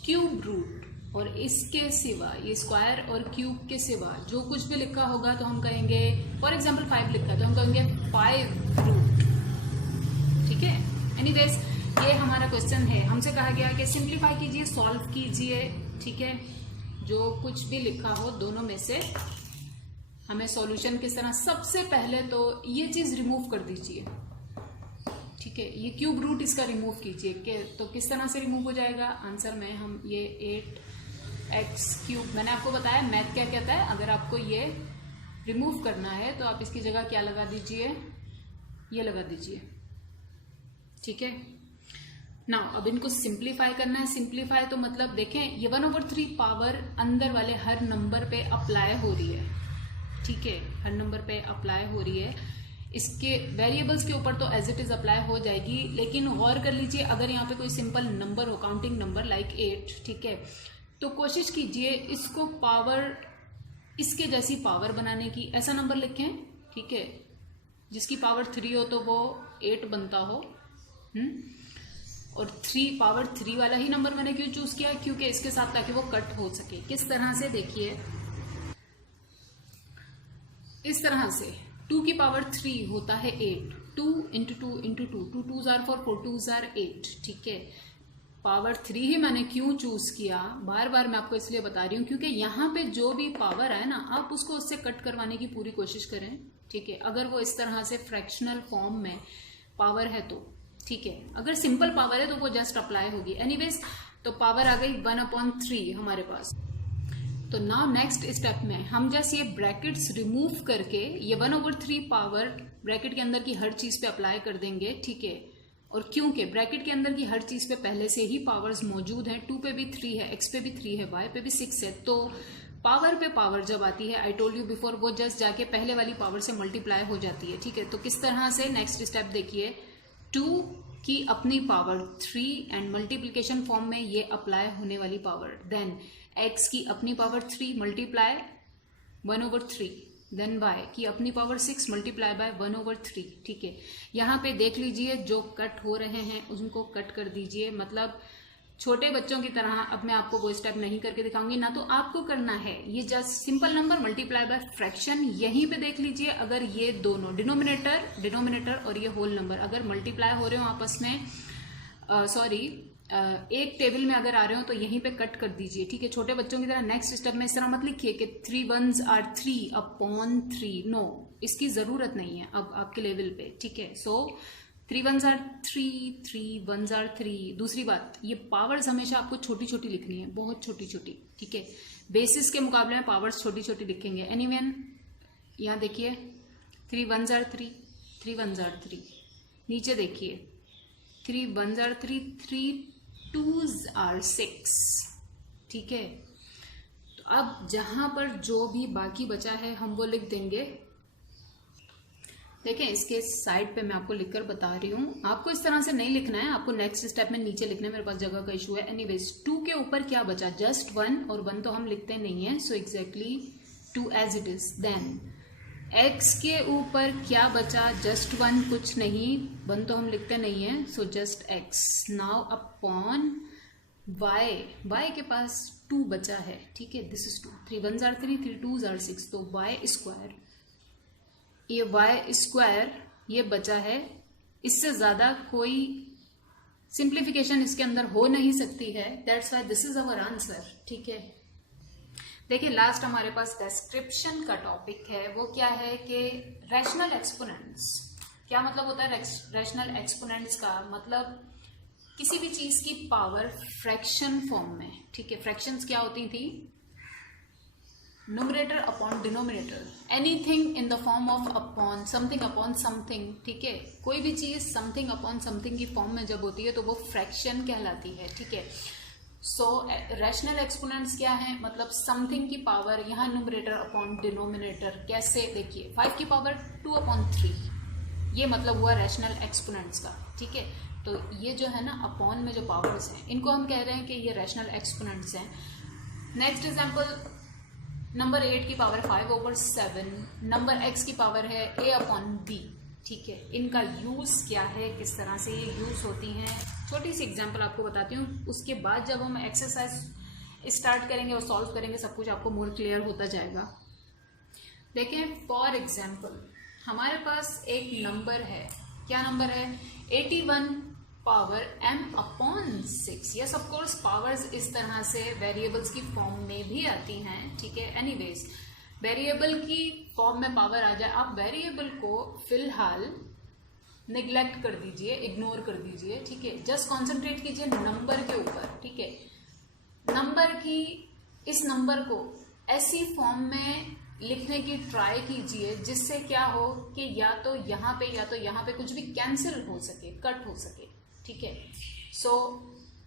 क्यूब रूट, और इसके सिवा ये स्क्वायर और क्यूब के सिवा जो कुछ भी लिखा होगा तो हम कहेंगे, फॉर एग्जांपल 5 लिखा है तो हम कहेंगे 5 रूट, ठीक है। एनीवेज ये हमारा क्वेश्चन है, हमसे कहा गया कि सिंप्लीफाई कीजिए, सॉल्व कीजिए, ठीक है, जो कुछ भी लिखा हो दोनों में से हमें सॉल्यूशन किस तरह। सबसे पहले तो ये चीज रिमूव कर दीजिए, ठीक है, ये क्यूब रूट इसका रिमूव कीजिए। तो किस तरह से रिमूव हो जाएगा आंसर में, हम ये 8x3, मैंने आपको बताया मैथ क्या कहता है, अगर आपको ये रिमूव करना है तो आप इसकी जगह क्या लगा दीजिए, ये लगा दीजिए, ठीक है। नाउ अब इनको सिंप्लीफाई करना है। सिंप्लीफाई तो मतलब देखें, ये 1/3 पावर अंदर वाले हर नंबर पे अप्लाई हो रही है, ठीक है, हर नंबर पे अप्लाई हो रही है। इसके वेरिएबल्स के ऊपर तो एज इट इज अप्लाई हो जाएगी, लेकिन गौर कर लीजिए अगर यहाँ पे कोई सिंपल नंबर हो, काउंटिंग नंबर लाइक 8, ठीक है, तो कोशिश कीजिए इसको पावर, इसके जैसी पावर बनाने की। ऐसा नंबर लिखें, ठीक है, जिसकी पावर 3 हो तो वो 8 बनता हो, और 3 पावर 3 वाला ही नंबर मैंने क्यों चूज किया, क्योंकि इसके साथ ताकि वो कट हो सके। किस तरह से, देखिए इस तरह से 2 की पावर 3 होता है 8, 2 into 2 into 2, 2 2s are 4, 4 2s are 8, ठीक है। पावर 3 ही मैंने क्यों चूज किया, बार बार मैं आपको इसलिए बता रही हूँ क्योंकि यहाँ पे जो भी पावर है ना, आप उसको उससे कट करवाने की पूरी कोशिश करें, ठीक है। अगर वो इस तरह से फ्रैक्शनल फॉर्म में पावर है तो ठीक है, अगर सिंपल पावर है तो वो जस्ट अप्लाई होगी। एनीवेज तो पावर आ गई 1/3 हमारे पास। तो नाउ नेक्स्ट स्टेप में हम जैसे ये ब्रैकेट्स रिमूव करके ये 1/3 पावर ब्रैकेट के अंदर की हर चीज पे अप्लाई कर देंगे, ठीक है। और क्योंकि ब्रैकेट के अंदर की हर चीज पे पहले से ही पावर्स मौजूद हैं, 2 पे भी 3 है, x पे भी 3 है, y पे भी 6 है, तो पावर पे पावर जब आती है, आई टोल्ड यू बिफोर, वो जस्ट जाके पहले वाली पावर से मल्टीप्लाई हो जाती है, ठीक है। तो किस तरह से, नेक्स्ट स्टेप देखिए, 2 की अपनी पावर 3 एंड मल्टीप्लीकेशन फॉर्म में ये अप्लाई होने वाली पावर, देन x की अपनी पावर 3 मल्टीप्लाई 1/3, देन y की अपनी पावर 6 मल्टीप्लाई बाय 1/3, ठीक है। यहाँ पे देख लीजिए जो कट हो रहे हैं उनको कट कर दीजिए, मतलब छोटे बच्चों की तरह। अब मैं आपको वो स्टेप नहीं करके दिखाऊंगी ना, तो आपको करना है ये just simple number multiply bye fraction. यहीं पे देख लीजिए, अगर ये दोनों डिनोमिनेटर और ये होल नंबर अगर मल्टीप्लाई हो रहे हो आपस में, एक टेबल में अगर आ रहे हो तो यहीं पे कट कर दीजिए, ठीक है, छोटे बच्चों की तरह। नेक्स्ट स्टेप में इस तरह मत लिखिए कि 3 1s are 3/3, नो, इसकी जरूरत नहीं है अब आपके लेवल पे, ठीक है। सो 3 1s are 3, 3 1s are 3। दूसरी बात, ये पावर्स हमेशा आपको छोटी छोटी लिखनी है, बहुत छोटी छोटी, ठीक है। बेसिस के मुकाबले में पावर्स छोटी छोटी लिखेंगे। एनीवेन यहाँ देखिए 3 1s are 3, 3 1s are 3, नीचे देखिए 3 1s are 3, 3 2s are 6, ठीक है। तो अब जहां पर जो भी बाकी बचा है हम वो लिख देंगे। देखें इसके साइड पे मैं आपको लिखकर बता रही हूँ, आपको इस तरह से नहीं लिखना है, आपको नेक्स्ट स्टेप में नीचे लिखना है, मेरे पास जगह का इशू है। एनीवेज 2 के ऊपर क्या बचा, जस्ट 1, और 1 तो हम लिखते नहीं है, so exactly 2 as it is. Then x के ऊपर क्या बचा, जस्ट 1, कुछ नहीं, 1 तो हम लिखते नहीं है, so just x। Now upon y के पास 2 बचा है, ठीक है, this is 2, 3 1s are 3, 3 2s are 6, तो y स्क्वायर, ये y स्क्वायर ये बचा है। इससे ज्यादा कोई सिंप्लीफिकेशन इसके अंदर हो नहीं सकती है, that's why this is our answer, ठीक है। देखिए लास्ट हमारे पास डिस्क्रिप्शन का टॉपिक है, वो क्या है कि रैशनल एक्सपोनेंट्स। क्या मतलब होता है रैशनल एक्सपोनेंट्स का, मतलब किसी भी चीज की पावर फ्रैक्शन फॉर्म में, ठीक है। फ्रैक्शंस क्या होती थी, numerator upon denominator, anything in the form of upon something, ठीक है। कोई भी चीज समथिंग अपॉन समथिंग की फॉर्म में जब होती है तो वो फ्रैक्शन कहलाती है, ठीक है। सो रैशनल एक्सपोनेंट्स क्या है, मतलब समथिंग की पावर, यहाँ न्यूमरेटर अपॉन डिनोमिनेटर। कैसे, देखिए 5 की पावर 2/3, ये मतलब हुआ रैशनल एक्सपोनेंट्स का, ठीक है। तो ये जो है ना अपॉन में जो पावर्स हैं, इनको हम कह रहे हैं कि ये रैशनल एक्सपोनेंट्स हैं। नेक्स्ट एग्जाम्पल, नंबर 8 की पावर 5/7, नंबर x की पावर है a/b। ठीक है, इनका यूज क्या है, किस तरह से ये यूज होती हैं, छोटी सी एग्जाम्पल आपको बताती हूँ। उसके बाद जब हम एक्सरसाइज स्टार्ट करेंगे और सॉल्व करेंगे, सब कुछ आपको मोर क्लियर होता जाएगा। देखें, फॉर एग्जाम्पल हमारे पास एक नंबर है, क्या नंबर है, 81 power m/6। Yes of course powers इस तरह से वेरिएबल्स की फॉर्म में भी आती हैं। ठीक है, एनीवेज वेरिएबल की फॉर्म में पावर आ जाए, आप वेरिएबल को फिलहाल निग्लेक्ट कर दीजिए, इग्नोर कर दीजिए। ठीक है, जस्ट कॉन्सेंट्रेट कीजिए नंबर के ऊपर। ठीक है, नंबर की, इस नंबर को ऐसी फॉर्म में लिखने की ट्राई कीजिए जिससे क्या हो कि या तो यहाँ पे कुछ भी कैंसिल हो सके, कट हो सके। ठीक है, सो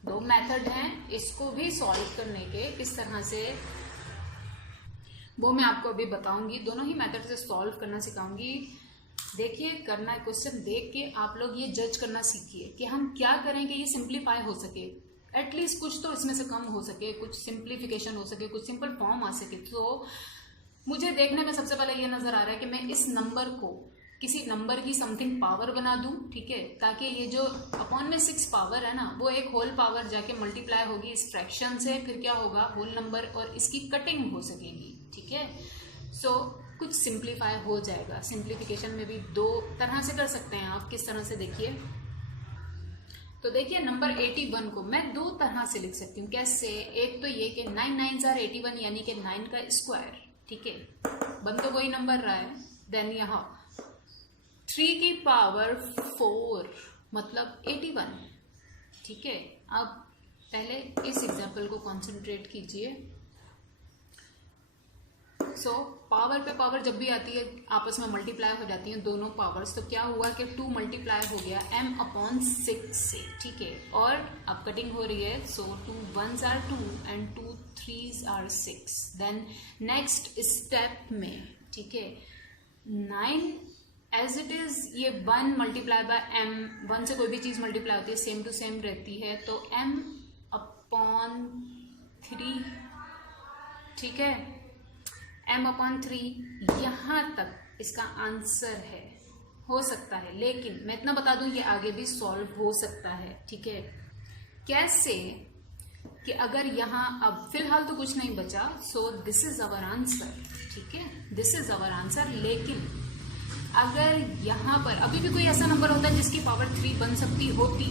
दो मेथड हैं इसको भी सॉल्व करने के, किस तरह से वो मैं आपको अभी बताऊंगी। दोनों ही मेथड से सॉल्व करना सिखाऊंगी। देखिए, करना है क्वेश्चन देख के आप लोग ये जज करना सीखिए कि हम क्या करें कि ये सिंप्लीफाई हो सके, एटलीस्ट कुछ तो इसमें से कम हो सके, कुछ सिंप्लीफिकेशन हो सके, कुछ सिंपल फॉर्म आ सके। तो मुझे देखने में सबसे पहले ये नजर आ रहा है कि मैं इस नंबर को किसी नंबर की समथिंग पावर बना दूं। ठीक है, ताकि ये जो अपॉन में 6 पावर है ना, वो एक होल पावर जाके मल्टीप्लाई होगी इस फ्रैक्शन से, फिर क्या होगा होल नंबर, और इसकी कटिंग हो सकेगी। ठीक है, सो कुछ सिंप्लीफाई हो जाएगा। सिंप्लीफिकेशन में भी दो तरह से कर सकते हैं आप, किस तरह से देखिए। तो देखिए, नंबर 81 को मैं दो तरह से लिख सकती हूँ। कैसे, एक तो ये कि 9 9s are 81, यानी कि 9 का स्क्वायर। ठीक है, बन तो कोई नंबर रहा है। देन यहाँ 3 की पावर 4 मतलब 81। ठीक है, अब पहले इस एग्जाम्पल को कॉन्सेंट्रेट कीजिए। सो पावर पे पावर जब भी आती है आपस में मल्टीप्लाई हो जाती हैं दोनों पावर्स। तो क्या हुआ कि 2 मल्टीप्लाई हो गया m/6 से। ठीक है, और अब कटिंग हो रही है, so 2 1s are 2 and 2 3s are 6। Then next step में, ठीक है, 9 एज इट इज, ये 1 मल्टीप्लाई बाय m, 1 से कोई भी चीज मल्टीप्लाई होती है सेम टू सेम रहती है, तो m/3। ठीक है, m/3 यहाँ तक इसका आंसर है। हो सकता है, लेकिन मैं इतना बता दूं ये आगे भी सॉल्व हो सकता है। ठीक है, कैसे कि अगर यहाँ अब फिलहाल तो कुछ नहीं बचा, so this is our answer. ठीक है, दिस इज अवर आंसर। लेकिन अगर यहाँ पर अभी भी कोई ऐसा नंबर होता है जिसकी पावर 3 बन सकती होती,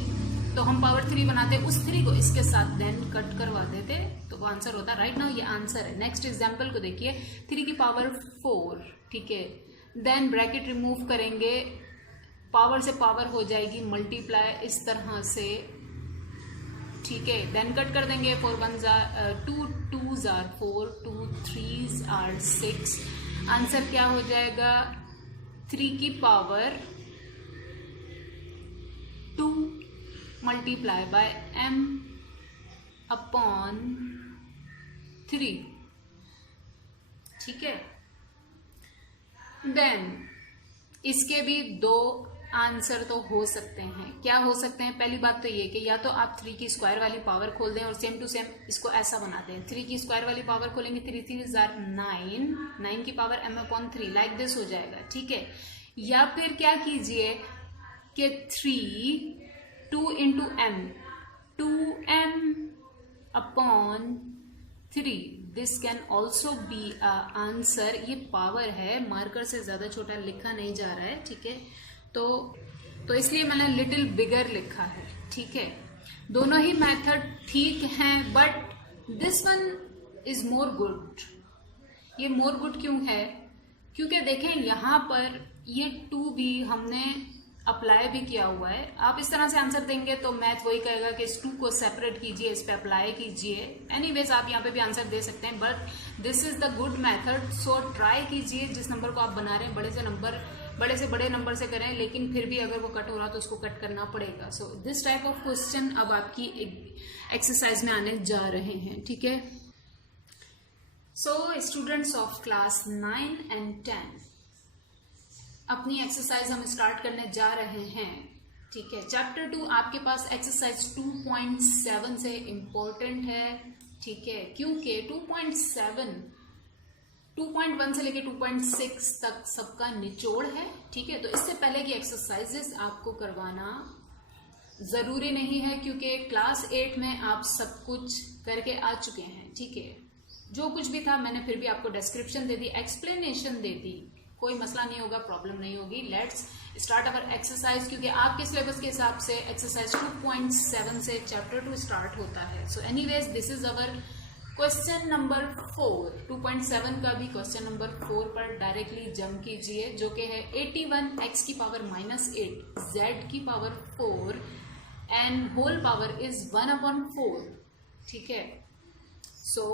तो हम पावर 3 बनाते, उस 3 को इसके साथ देन कट करवा देते, तो वो आंसर होता। राइट नाउ ये आंसर है। नेक्स्ट एग्जाम्पल को देखिए, 3 की पावर 4। ठीक है, देन ब्रैकेट रिमूव करेंगे, पावर से पावर हो जाएगी मल्टीप्लाई इस तरह से। ठीक है, देन कट कर देंगे, 4 1s are 2 2s are 4, 2 3s are 6। Answer क्या हो जाएगा, 3 की पावर 2 मल्टीप्लाई बाय m/3। ठीक है, देन इसके भी दो आंसर तो हो सकते हैं। क्या हो सकते हैं, पहली बात तो ये कि या तो आप 3 की स्क्वायर वाली पावर खोल दें और सेम टू सेम इसको ऐसा बना दें। 3 की स्क्वायर वाली पावर खोलेंगे, 3 3s are 9, 9 की पावर m/3 लाइक दिस हो जाएगा। ठीक है, या फिर क्या कीजिए कि 3 2 into m, 2m/3, this can also be answer. ये पावर है, मार्कर से ज्यादा छोटा लिखा नहीं जा रहा है। ठीक है, तो इसलिए मैंने लिटिल बिगर लिखा है। ठीक है, दोनों ही मेथड ठीक हैं, but this one is more good. ये मोर गुड क्यों है, क्योंकि देखें यहाँ पर ये 2 भी हमने अप्लाई भी किया हुआ है। आप इस तरह से आंसर देंगे तो मैथ वही कहेगा कि इस 2 को सेपरेट कीजिए, इस पे अप्लाई कीजिए। एनीवेज आप यहाँ पे भी आंसर दे सकते हैं, but this is the good method. So try कीजिए, जिस नंबर को आप बना रहे हैं बड़े से बड़े नंबर से करें, लेकिन फिर भी अगर वो कट हो रहा तो उसको कट करना पड़ेगा। So this type of question अब आपकी एक्सरसाइज में आने जा रहे हैं। ठीक है, so students of class 9 and 10, अपनी एक्सरसाइज हम स्टार्ट करने जा रहे हैं। ठीक है, चैप्टर 2 आपके पास एक्सरसाइज 2.7 से इम्पोर्टेंट है। ठीक है, क्योंकि 2.1 से लेके 2.6 तक सबका निचोड़ है। ठीक है, तो इससे पहले की एक्सरसाइजेस आपको करवाना जरूरी नहीं है, क्योंकि क्लास 8 में आप सब कुछ करके आ चुके हैं। ठीक है, जो कुछ भी था मैंने फिर भी आपको डिस्क्रिप्शन दे दी, एक्सप्लेनेशन दे दी, कोई मसला नहीं होगा, प्रॉब्लम नहीं होगी। लेट्स स्टार्ट अवर एक्सरसाइज, क्योंकि आपके सिलेबस के हिसाब से एक्सरसाइज 2.7 से चैप्टर 2 स्टार्ट होता है। So anyways this is our question number 4। 2.7 का भी क्वेश्चन नंबर 4 पर डायरेक्टली जंप कीजिए, जो कि है 81 x की पावर -8 z की power 4 and whole power is 1/4। ठीक है, सो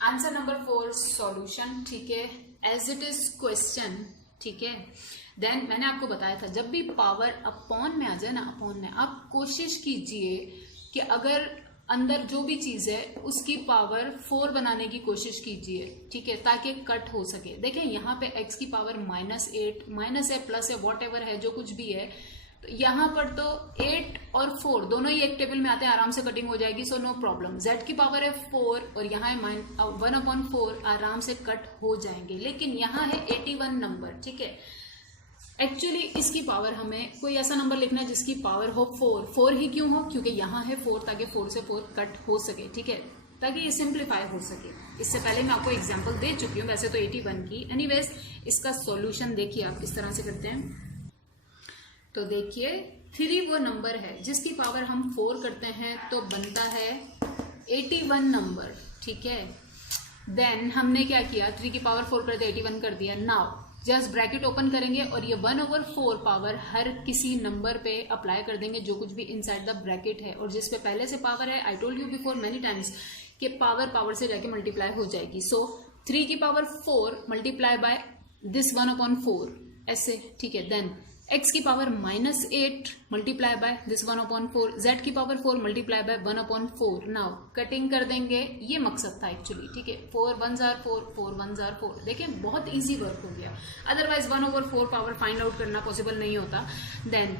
आंसर नंबर 4 सॉल्यूशन। ठीक है, एज इट इज क्वेश्चन। ठीक है, देन मैंने आपको बताया था जब भी पावर अपॉन में आ जाए ना, अपॉन में आप कोशिश कीजिए कि अगर अंदर जो भी चीज है उसकी पावर 4 बनाने की कोशिश कीजिए। ठीक है, ताकि कट हो सके। देखें यहाँ पे x की पावर -8 माइनस है प्लस है वॉट एवर है, जो कुछ भी है, तो यहाँ पर तो 8 और 4 दोनों ही एक टेबल में आते हैं, आराम से कटिंग हो जाएगी, सो नो प्रॉब्लम। z की पावर है 4 और यहाँ है 1/4, आराम से कट हो जाएंगे। लेकिन यहाँ है 81 नंबर। ठीक है, एक्चुअली इसकी पावर हमें कोई ऐसा नंबर लिखना है जिसकी पावर हो 4 ही क्यों हो, क्योंकि यहाँ है 4, ताकि 4 से 4 कट हो सके। ठीक है, ताकि ये सिंप्लीफाई हो सके। इससे पहले मैं आपको एग्जांपल दे चुकी हूँ वैसे तो 81 की। एनीवेज इसका सॉल्यूशन देखिए आप किस तरह से करते हैं। तो देखिए 3 वो नंबर है जिसकी पावर हम 4 करते हैं तो बनता है 81 नंबर। ठीक है, देन हमने क्या किया, 3 की पावर 4 कर दिया, 81 कर दिया। नाउ जस्ट ब्रैकेट ओपन करेंगे और ये 1/4 पावर हर किसी नंबर पे अप्लाई कर देंगे जो कुछ भी इनसाइड द ब्रैकेट है, और जिस पे पहले से पावर है, आई told you before many times कि पावर से जाके मल्टीप्लाई हो जाएगी। सो 3 की पावर 4 मल्टीप्लाई बाय दिस 1/4 ऐसे। ठीक है, देन x की power -8 multiply by this 1/4, z की power 4 multiply by 1/4। Now cutting कर देंगे, ये मकसद था एक्चुअली। ठीक है, 4 1s are 4, 4 1s are 4। देखें बहुत इजी वर्क हो गया, अदरवाइज 1/4 पावर फाइंड आउट करना पॉसिबल नहीं होता। देन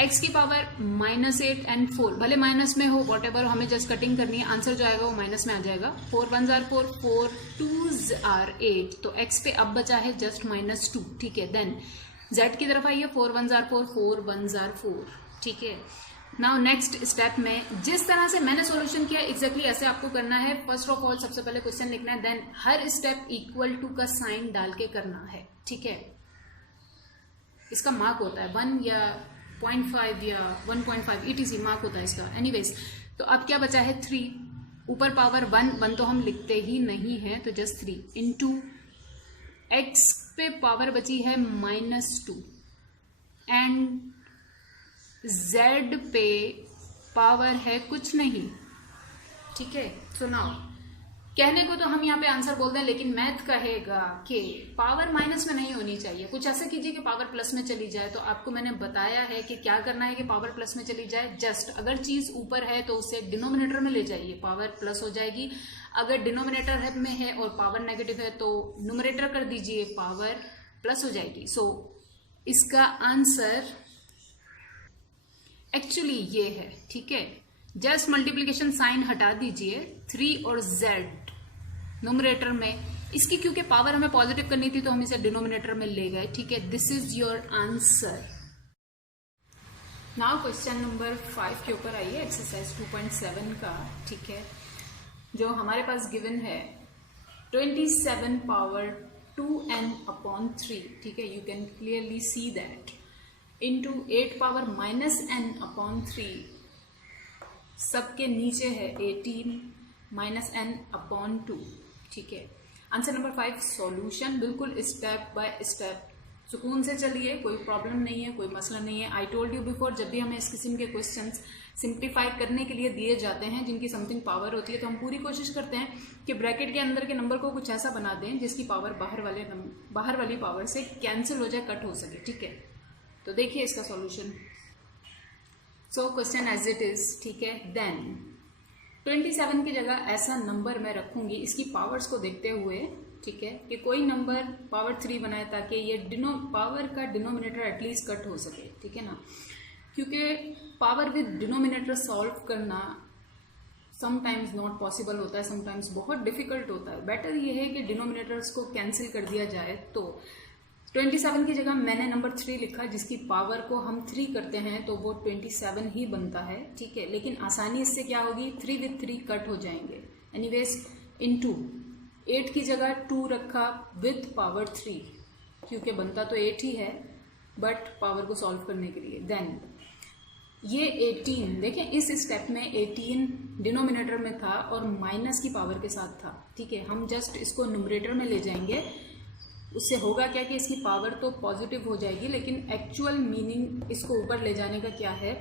x की पावर -8 एंड 4, भले माइनस में हो वॉट एवर, हमें जस्ट कटिंग करनी है, आंसर जो आएगा वो माइनस में आ जाएगा। 4 1s are 4, 4 2s are 8, तो x पे अब बचा है जस्ट -2। ठीक है, देन z की तरफ आइए, 4 1s are 4, 4 1s are 4। ठीक है, नाउ नेक्स्ट स्टेप में जिस तरह से मैंने सॉल्यूशन किया एग्जैक्टली ऐसे आपको करना है। फर्स्ट ऑफ ऑल सबसे पहले क्वेश्चन लिखना है, देन हर स्टेप इक्वल टू का साइन डाल के करना है। ठीक है, इसका मार्क होता है 1 या 0.5 या 1.5 ETC मार्क होता है इसका। एनीवेज, तो अब क्या बचा है 3, ऊपर पावर 1 तो हम लिखते ही नहीं है, तो जस्ट 3 इंटू x पे पावर बची है -2 एंड z पे पावर है कुछ नहीं। ठीक है, सो नाउ कहने को तो हम यहाँ पे आंसर बोल दें, लेकिन मैथ कहेगा कि पावर माइनस में नहीं होनी चाहिए। कुछ ऐसे कीजिए कि पावर प्लस में चली जाए। तो आपको मैंने बताया है कि क्या करना है कि पावर प्लस में चली जाए। जस्ट अगर चीज ऊपर है तो उसे डिनोमिनेटर में ले जाइए, पावर प्लस हो जाएगी। अगर डिनोमिनेटर में है और पावर नेगेटिव है तो न्यूमरेटर कर दीजिए, पावर प्लस हो जाएगी। सो इसका आंसर एक्चुअली ये है। ठीक है, जस्ट मल्टीप्लीकेशन साइन हटा दीजिए, 3 और z न्यूमरेटर में, इसकी क्योंकि पावर हमें पॉजिटिव करनी थी तो हम इसे डिनोमिनेटर में ले गए। ठीक है, this is your answer. Now question number 5 के ऊपर आइए, एक्सरसाइज 2.7 का। ठीक है, जो हमारे पास गिवन है 27 पावर 2n/3। ठीक है, you can clearly see that, into 8 power -n/3, सबके नीचे है 18 -n/2। ठीक है, आंसर नंबर 5 सॉल्यूशन। बिल्कुल स्टेप बाय स्टेप सुकून से चलिए, कोई प्रॉब्लम नहीं है, कोई मसला नहीं है। आई टोल्ड यू बिफोर, जब भी हमें इस किस्म के क्वेश्चंस सिंप्लीफाई करने के लिए दिए जाते हैं जिनकी समथिंग पावर होती है, तो हम पूरी कोशिश करते हैं कि ब्रैकेट के अंदर के नंबर को कुछ ऐसा बना दें जिसकी पावर बाहर वाली पावर से कैंसिल हो जाए, कट हो सके। ठीक है, तो देखिए इसका solution. So question as it is. ठीक है, देन 27 की जगह ऐसा नंबर मैं रखूंगी इसकी पावर्स को देखते हुए। ठीक है, कि कोई नंबर पावर 3 बनाए ताकि ये पावर का डिनोमिनेटर एटलीस्ट कट हो सके। ठीक है ना, क्योंकि पावर विद डिनोमिनेटर सॉल्व करना समटाइम्स नॉट पॉसिबल होता है, समटाइम्स बहुत डिफिकल्ट होता है। बेटर ये है कि डिनोमिनेटर्स को कैंसिल कर दिया जाए। तो 27 की जगह मैंने नंबर 3 लिखा, जिसकी पावर को हम 3 करते हैं तो वो 27 ही बनता है, ठीक है। लेकिन आसानी इससे क्या होगी, 3 with 3 कट हो जाएंगे। एनीवेज इनटू 8 की जगह 2 रखा विथ पावर 3, क्योंकि बनता तो 8 ही है बट पावर को सॉल्व करने के लिए। देन ये 18, देखें इस स्टेप में 18 डिनोमिनेटर में था और माइनस की पावर के साथ था, ठीक है। हम जस्ट इसको न्यूमरेटर में ले जाएंगे, उससे होगा क्या कि इसकी पावर तो पॉजिटिव हो जाएगी, लेकिन एक्चुअल मीनिंग इसको ऊपर ले जाने का क्या है,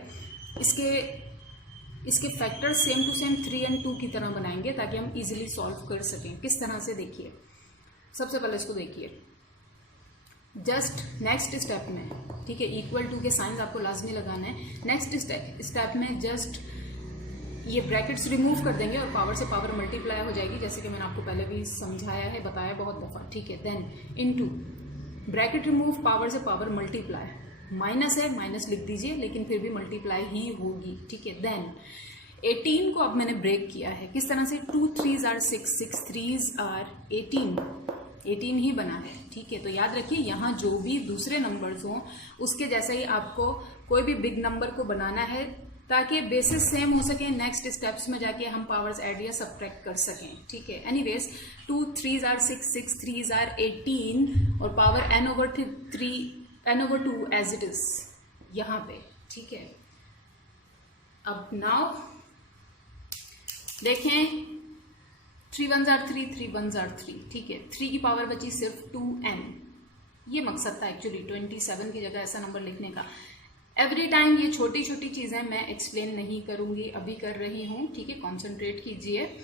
इसके फैक्टर सेम टू सेम 3 और 2 की तरह बनाएंगे ताकि हम इजीली सॉल्व कर सकें। किस तरह से, देखिए सबसे पहले इसको देखिए, जस्ट नेक्स्ट स्टेप में, ठीक है, इक्वल टू के साइंस आपको लाजमी लगाना है। नेक्स्ट स्टेप में जस्ट ये ब्रैकेट्स रिमूव कर देंगे और पावर से पावर मल्टीप्लाई हो जाएगी, जैसे कि मैंने आपको पहले भी समझाया है, बताया बहुत दफा, ठीक है। Then into bracket remove, power से पावर मल्टीप्लाई, माइनस है माइनस लिख दीजिए, लेकिन फिर भी मल्टीप्लाई ही होगी, ठीक है। देन 18 को अब मैंने ब्रेक किया है, किस तरह से, 2 3s are 6, 6 3s are 18 ही बना है, ठीक है। तो याद रखिए यहाँ जो भी दूसरे नंबर्स हों उसके जैसा ही आपको कोई भी बिग नंबर को बनाना है ताकि बेसिस सेम हो सके, नेक्स्ट स्टेप्स में जाके हम पावर्स ऐड या सब्ट्रैक्ट कर सकें, ठीक है। Anyways 2 3s are 6, 6 3s are 18 और power n/2 as it is यहाँ पे, ठीक है। अब नाउ देखें 3 1s are 3, 3 1s are 3, ठीक है। 3 की पावर बची सिर्फ 2n, ये मकसद था एक्चुअली 27 की जगह ऐसा नंबर लिखने का। एवरी टाइम ये छोटी छोटी चीजें मैं एक्सप्लेन नहीं करूंगी, अभी कर रही हूँ, ठीक है, कॉन्सेंट्रेट कीजिए।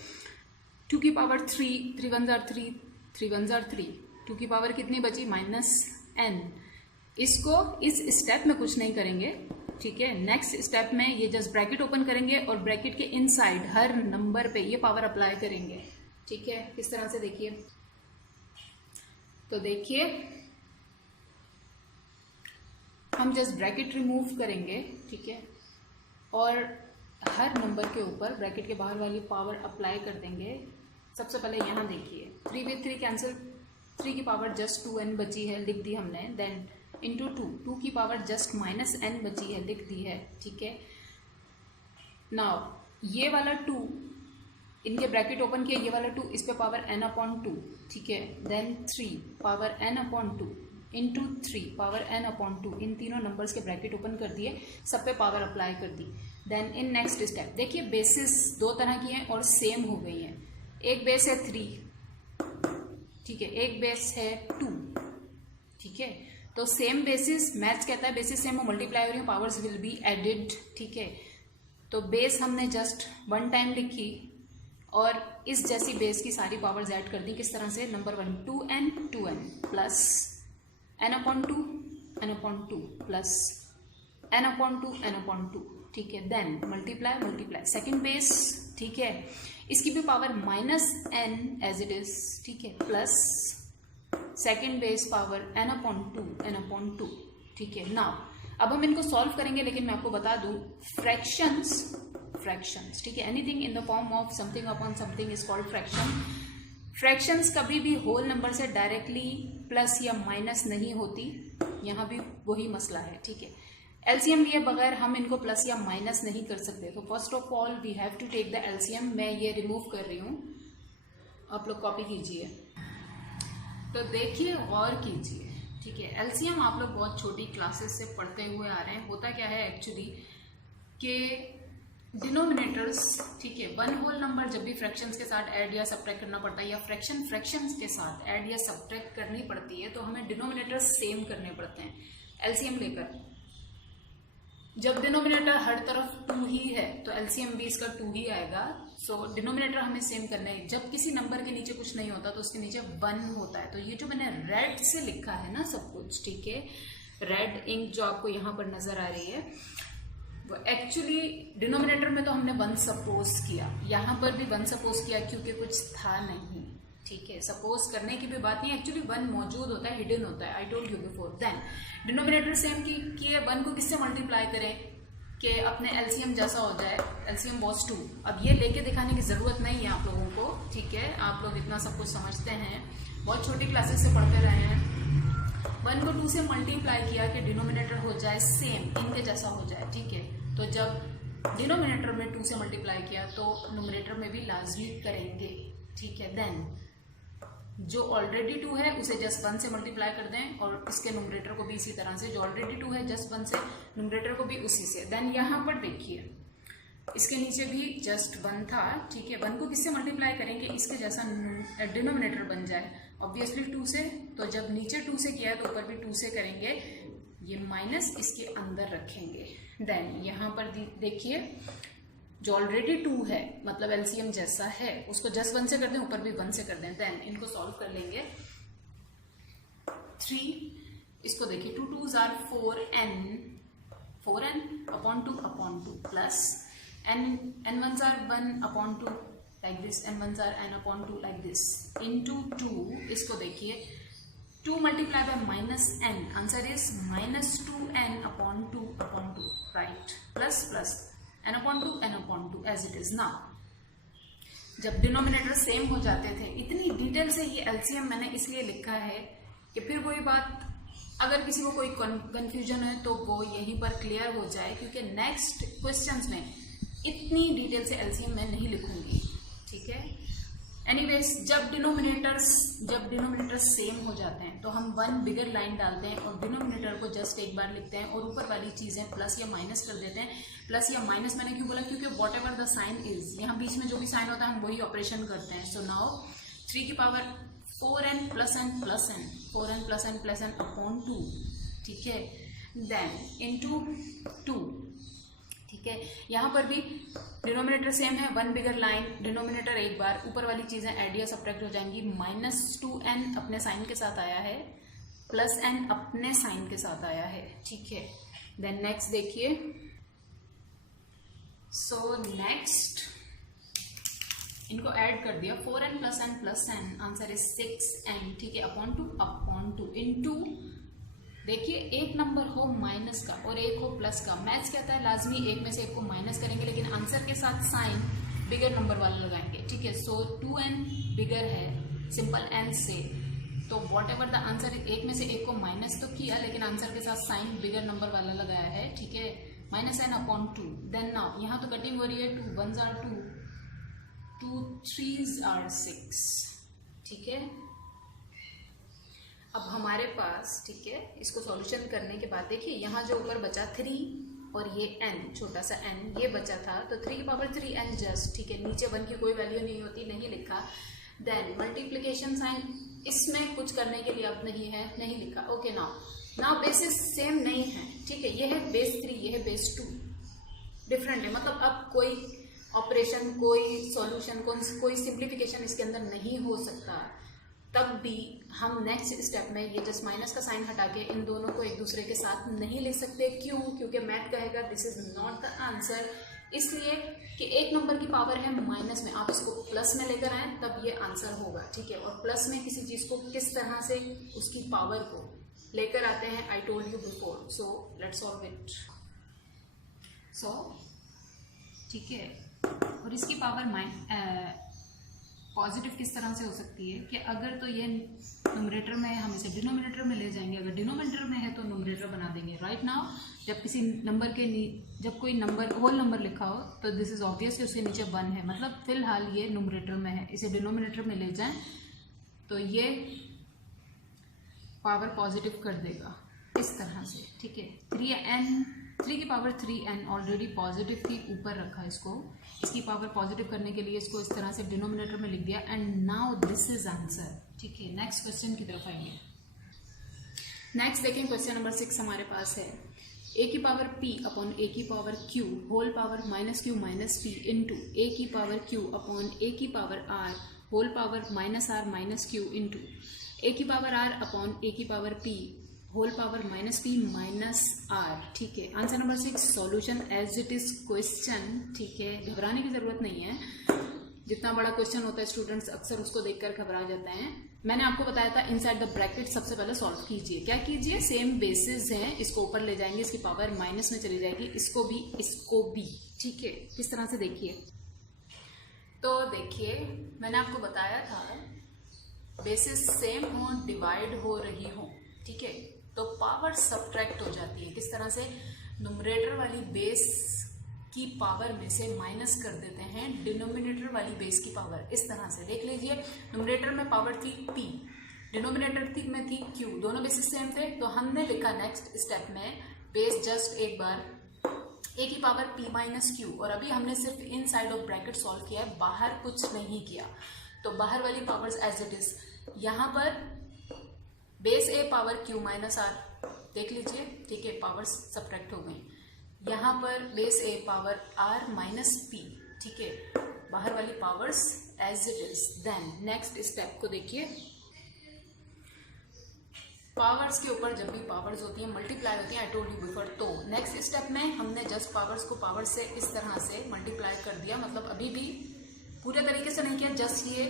2 की power 3, 3 1s are 3, 3 1s are 3, 2 की पावर कितनी बची, -n। इसको इस स्टेप में कुछ नहीं करेंगे, ठीक है। नेक्स्ट स्टेप में ये जस्ट ब्रैकेट ओपन करेंगे और ब्रैकेट के इनसाइड हर नंबर पे ये पावर अप्लाई करेंगे, ठीक है। किस तरह से, देखिए, तो देखिए हम जस्ट ब्रैकेट रिमूव करेंगे, ठीक है, और हर नंबर के ऊपर ब्रैकेट के बाहर वाली पावर अप्लाई कर देंगे। सबसे पहले यहाँ देखिए 3 with 3 कैंसिल, 3 की पावर जस्ट 2n बची है, लिख दी हमने। देन इंटू 2 की पावर जस्ट -n बची है, लिख दी है, ठीक है। नाउ ये वाला 2, इनके ब्रैकेट ओपन किया, ये वाला 2, इस पे पावर n/2, ठीक है। Then 3 power n/2 into 3 power n/2, इन तीनों नंबर्स के ब्रैकेट ओपन कर दिए, सब पे पावर अप्लाई कर दी। देन इन नेक्स्ट स्टेप देखिए बेसिस 2 तरह की हैं और सेम हो गई हैं। एक बेस है 3, ठीक है, एक बेस है 2, ठीक है। तो सेम बेसिस, मैथ्स कहता है बेसिस सेम हो, मल्टीप्लाई हो रही हो, पावर्स विल बी एडिड, ठीक है। तो बेस हमने जस्ट 1 टाइम लिखी और इस जैसी बेस की सारी पावर्स ऐड कर दी। किस तरह से, number 1 2n plus n/2 n/2 plus n/2 ठीक है। देन मल्टीप्लाई सेकेंड बेस, ठीक है, इसकी भी power -n as it is, ठीक है, plus second base power n/2, ठीक है। नाउ अब हम इनको सॉल्व करेंगे, लेकिन मैं आपको बता दूं फ्रैक्शंस, ठीक है, anything in the form of something upon something is called fraction. Fractions कभी भी होल नंबर से डायरेक्टली प्लस या माइनस नहीं होती, यहाँ भी वही मसला है, ठीक है। एलसीएम लिए बगैर हम इनको प्लस या माइनस नहीं कर सकते। तो first of all we have to take the LCM. मैं ये रिमूव कर रही हूँ, आप लोग कॉपी कीजिए। तो देखिए गौर कीजिए, ठीक है, एलसीएम आप लोग बहुत छोटी क्लासेस से पढ़ते हुए आ रहे हैं। होता क्या है एक्चुअली कि डिनोमिनेटर्स, ठीक है, वन होल नंबर जब भी फ्रैक्शंस के साथ ऐड या सब्ट्रैक्ट करना पड़ता है या फ्रैक्शंस के साथ ऐड या सब्ट्रैक्ट करनी पड़ती है, तो हमें डिनोमिनेटर्स सेम करने पड़ते हैं एलसीएम लेकर। जब डिनोमिनेटर हर तरफ 2 ही है तो एलसीएम भी इसका 2 ही आएगा। सो डिनोमिनेटर हमें सेम करना है। जब किसी नंबर के नीचे कुछ नहीं होता तो उसके नीचे 1 होता है। तो ये जो मैंने रेड से लिखा है ना सब कुछ, ठीक है, रेड इंक जो आपको यहाँ पर नजर आ रही है, वो एक्चुअली डिनोमिनेटर में तो हमने 1 सपोज किया, यहाँ पर भी 1 सपोज किया क्योंकि कुछ था नहीं, ठीक है। सपोज करने की भी बात नहीं, एक्चुअली 1 मौजूद होता है, हिडन होता है। आई told you before. Than denominator same किए, 1 को किससे मल्टीप्लाई करें, कि अपने एलसीएम जैसा हो जाए, एलसीएम वॉज 2। अब ये लेके दिखाने की ज़रूरत नहीं है आप लोगों को, ठीक है, आप लोग इतना सब कुछ समझते हैं, बहुत छोटी क्लासेस से पढ़ते रहे हैं। 1 को 2 से मल्टीप्लाई किया कि डिनोमिनेटर हो जाए सेम, इनके जैसा हो जाए, ठीक है। तो जब डिनोमिनेटर में 2 से मल्टीप्लाई किया तो न्यूमरेटर में भी लाजमी करेंगे, ठीक है। देन जो ऑलरेडी 2 है उसे जस्ट 1 से मल्टीप्लाई कर दें और इसके न्यूमरेटर को भी इसी तरह से, जो ऑलरेडी 2 है जस्ट 1 से, न्यूमरेटर को भी उसी से। देन यहाँ पर देखिए इसके नीचे भी जस्ट 1 था, ठीक है। 1 को किससे मल्टीप्लाई करेंगे, इसके जैसा डिनोमिनेटर बन जाए, ऑब्वियसली 2 से। तो जब नीचे 2 से किया है तो ऊपर भी 2 से करेंगे, ये माइनस इसके अंदर रखेंगे। देन यहाँ पर देखिए जो ऑलरेडी 2 है मतलब एलसीएम जैसा है उसको जस्ट 1 से कर दें, ऊपर भी 1 से कर दें। देन इनको सॉल्व कर लेंगे। 3 इसको देखिए 2 2s are 4n upon 2 plus n 1s are 1 upon 2 like this, n 1s are n upon 2 like this, into 2 इसको देखिए 2 multiply by minus n, answer is minus 2n upon 2 right, plus plus n upon 2 as it is. Now जब denominator same हो जाते थे, इतनी detail से ये LCM मैंने इसलिए लिखा है कि फिर वही बात अगर किसी को कोई कंफ्यूजन है तो वो यहीं पर क्लियर हो जाए, क्योंकि नेक्स्ट क्वेश्चंस में इतनी डिटेल से एलसीएम मैं नहीं लिखूंगी, ठीक है। एनीवेज जब डिनोमिनेटर सेम हो जाते हैं तो हम 1 बिगर लाइन डालते हैं और डिनोमिनेटर को जस्ट एक बार लिखते हैं और ऊपर वाली चीजें प्लस या माइनस कर देते हैं। प्लस या माइनस मैंने क्यों बोला, क्योंकि whatever the sign is, यहाँ बीच में जो भी साइन होता है हम वही ऑपरेशन करते हैं। सो नाउ 3 की power 4n plus n plus n, 4n plus n plus n upon 2, ठीक है। देन इनटू 2, ठीक है। यहाँ पर भी डिनोमिनेटर सेम है, 1 बिगर लाइन, डिनोमिनेटर एक बार, ऊपर वाली चीजें ऐड या सब्ट्रैक्ट हो जाएंगी। माइनस 2n अपने साइन के साथ आया है, प्लस n अपने साइन के साथ आया है, ठीक है। देन नेक्स्ट देखिए, सो नेक्स्ट इनको ऐड कर दिया, 4n plus n, answer is 6n, ठीक है, अपॉन 2 इनटू देखिए एक नंबर हो माइनस का और एक हो प्लस का, मैथ्स कहता है लाजमी एक में से एक को माइनस करेंगे, लेकिन आंसर के साथ साइन बिगर नंबर वाला लगाएंगे, ठीक है। सो 2n बिगर है सिंपल n से, तो वॉट एवर द आंसर, एक में से एक को माइनस तो किया लेकिन आंसर के साथ साइन बिगर नंबर वाला लगाया है, ठीक है, minus n upon 2। Then now यहाँ तो कटिंग हो रही है, 2 1s आर 2, 2 3s आर 6, ठीक है। अब हमारे पास, ठीक है, इसको सॉल्यूशन करने के बाद देखिए यहाँ जो ऊपर बचा 3 और ये n, छोटा सा n ये बचा था, तो 3 की पावर 3n जस्ट, ठीक है, नीचे 1 की कोई वैल्यू नहीं होती, नहीं लिखा। देन मल्टीप्लिकेशन साइन इसमें कुछ करने के लिए अब नहीं है, नहीं लिखा, ओके। नाउ बेसिस सेम नहीं है, ठीक है, ये है बेस 3, ये है बेस 2, डिफरेंट है, मतलब अब कोई ऑपरेशन, कोई सॉल्यूशन, कोई सिंप्लीफिकेशन इसके अंदर नहीं हो सकता। तब भी हम नेक्स्ट स्टेप में ये जस्ट माइनस का साइन हटा के इन दोनों को एक दूसरे के साथ नहीं लिख सकते, क्यों, क्योंकि मैथ कहेगा this is not the answer, इसलिए कि एक नंबर की पावर है माइनस में, आप इसको प्लस में लेकर आए तब ये आंसर होगा, ठीक है। और प्लस में किसी चीज को किस तरह से उसकी पावर को लेकर आते हैं, I told you before, so let's solve it. So ठीक है, और इसकी पावर पॉजिटिव किस तरह से हो सकती है कि अगर तो ये न्यूमरेटर में है हम इसे डिनोमिनेटर में ले जाएंगे, अगर डिनोमिनेटर में है तो न्यूमरेटर बना देंगे। राइट नाउ जब किसी नंबर के जब कोई नंबर होल नंबर लिखा हो तो दिस इज ऑब्वियस कि उसके नीचे 1 है, मतलब फिलहाल ये न्यूमरेटर में है, इसे डिनोमिनेटर में ले जाएं तो ये पावर पॉजिटिव कर देगा इस तरह से, ठीक है। 3 की पावर 3n ऑलरेडी पॉजिटिव थी, ऊपर रखा इसको, इसकी पावर पॉजिटिव करने के लिए इसको इस तरह से डिनोमिनेटर में लिख दिया, and now this is answer, ठीक है। नेक्स्ट क्वेश्चन की तरफ आएंगे। नेक्स्ट देखें, क्वेश्चन नंबर 6 हमारे पास है, a की पावर p अपॉन a की power q whole power minus q minus p into a की पावर q अपॉन a की power r whole power minus r minus q into a की power r upon a की power p whole power minus p minus r, ठीक है। Answer number 6 solution as it is question, ठीक है, घबराने की जरूरत नहीं है। जितना बड़ा क्वेश्चन होता है स्टूडेंट्स अक्सर उसको देखकर घबरा जाते हैं। मैंने आपको बताया था इनसाइड द ब्रैकेट सबसे पहले सॉल्व कीजिए। क्या कीजिए, सेम बेसिस हैं, इसको ऊपर ले जाएंगे, इसकी पावर माइनस में चली जाएगी, इसको भी, ठीक है। किस तरह से देखिए, तो देखिए मैंने आपको बताया था बेसिस सेम हो, डिवाइड हो रही हो, ठीक है, तो पावर सब्ट्रैक्ट हो जाती है। किस तरह से, न्यूमरेटर वाली बेस की पावर में से माइनस कर देते हैं डिनोमिनेटर वाली बेस की पावर। इस तरह से देख लीजिए, न्यूमरेटर में पावर थी p, डिनोमिनेटर में थी q, दोनों बेसिस सेम थे, तो हमने लिखा नेक्स्ट स्टेप में बेस जस्ट एक बार a की पावर p माइनस क्यू, और अभी हमने सिर्फ इन साइड ऑफ ब्रैकेट सॉल्व किया है, बाहर कुछ नहीं किया। तो बाहर वाली पावर्स एज इट इज, यहाँ पर base a power q minus r, देख लीजिए, ठीक है, पावर्स सब्ट्रैक्ट हो गई। यहाँ पर base a power r minus p, ठीक है, बाहर वाली powers as it is. Then next step को देखिए, पावर्स के ऊपर जब भी पावर्स होती हैं मल्टीप्लाई होती हैं, आई टोल्ड यू बिफोर। तो नेक्स्ट स्टेप में हमने जस्ट पावर्स को पावर से इस तरह से मल्टीप्लाई कर दिया, मतलब अभी भी पूरे तरीके से नहीं किया, जस्ट ये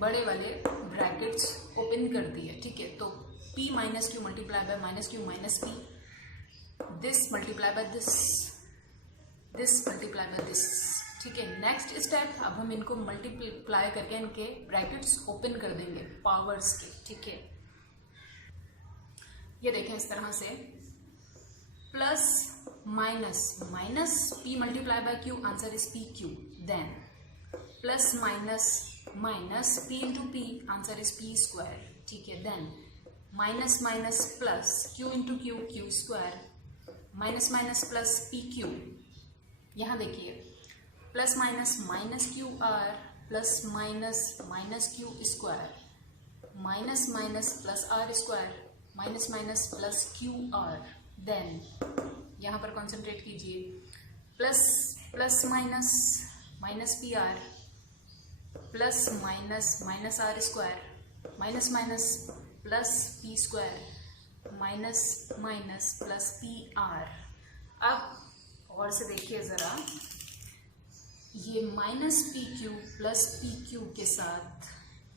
बड़े वाले ब्रैकेट्स ओपन कर दिए, ठीक है। तो p minus Q multiply by minus Q minus p, this multiply by this multiply by this, ठीक है। नेक्स्ट स्टेप, अब हम इनको मल्टीप्लाई करके इनके ब्रैकेट्स ओपन कर देंगे पावर्स के, ठीक है। ये देखें इस तरह से, plus minus minus p multiply by q, answer is p q। Then plus minus minus p into p, answer is p square, ठीक है। Then minus minus plus q into q, q square, minus minus plus P Q, यहाँ देखिए plus minus minus Q R plus minus minus Q square, minus minus plus R square, minus minus plus Q R. देन यहाँ पर concentrate कीजिए, plus plus minus minus P R plus minus minus R square, minus minus plus P square, minus minus plus P R. अब और से देखिए जरा, ये minus P Q plus P Q के साथ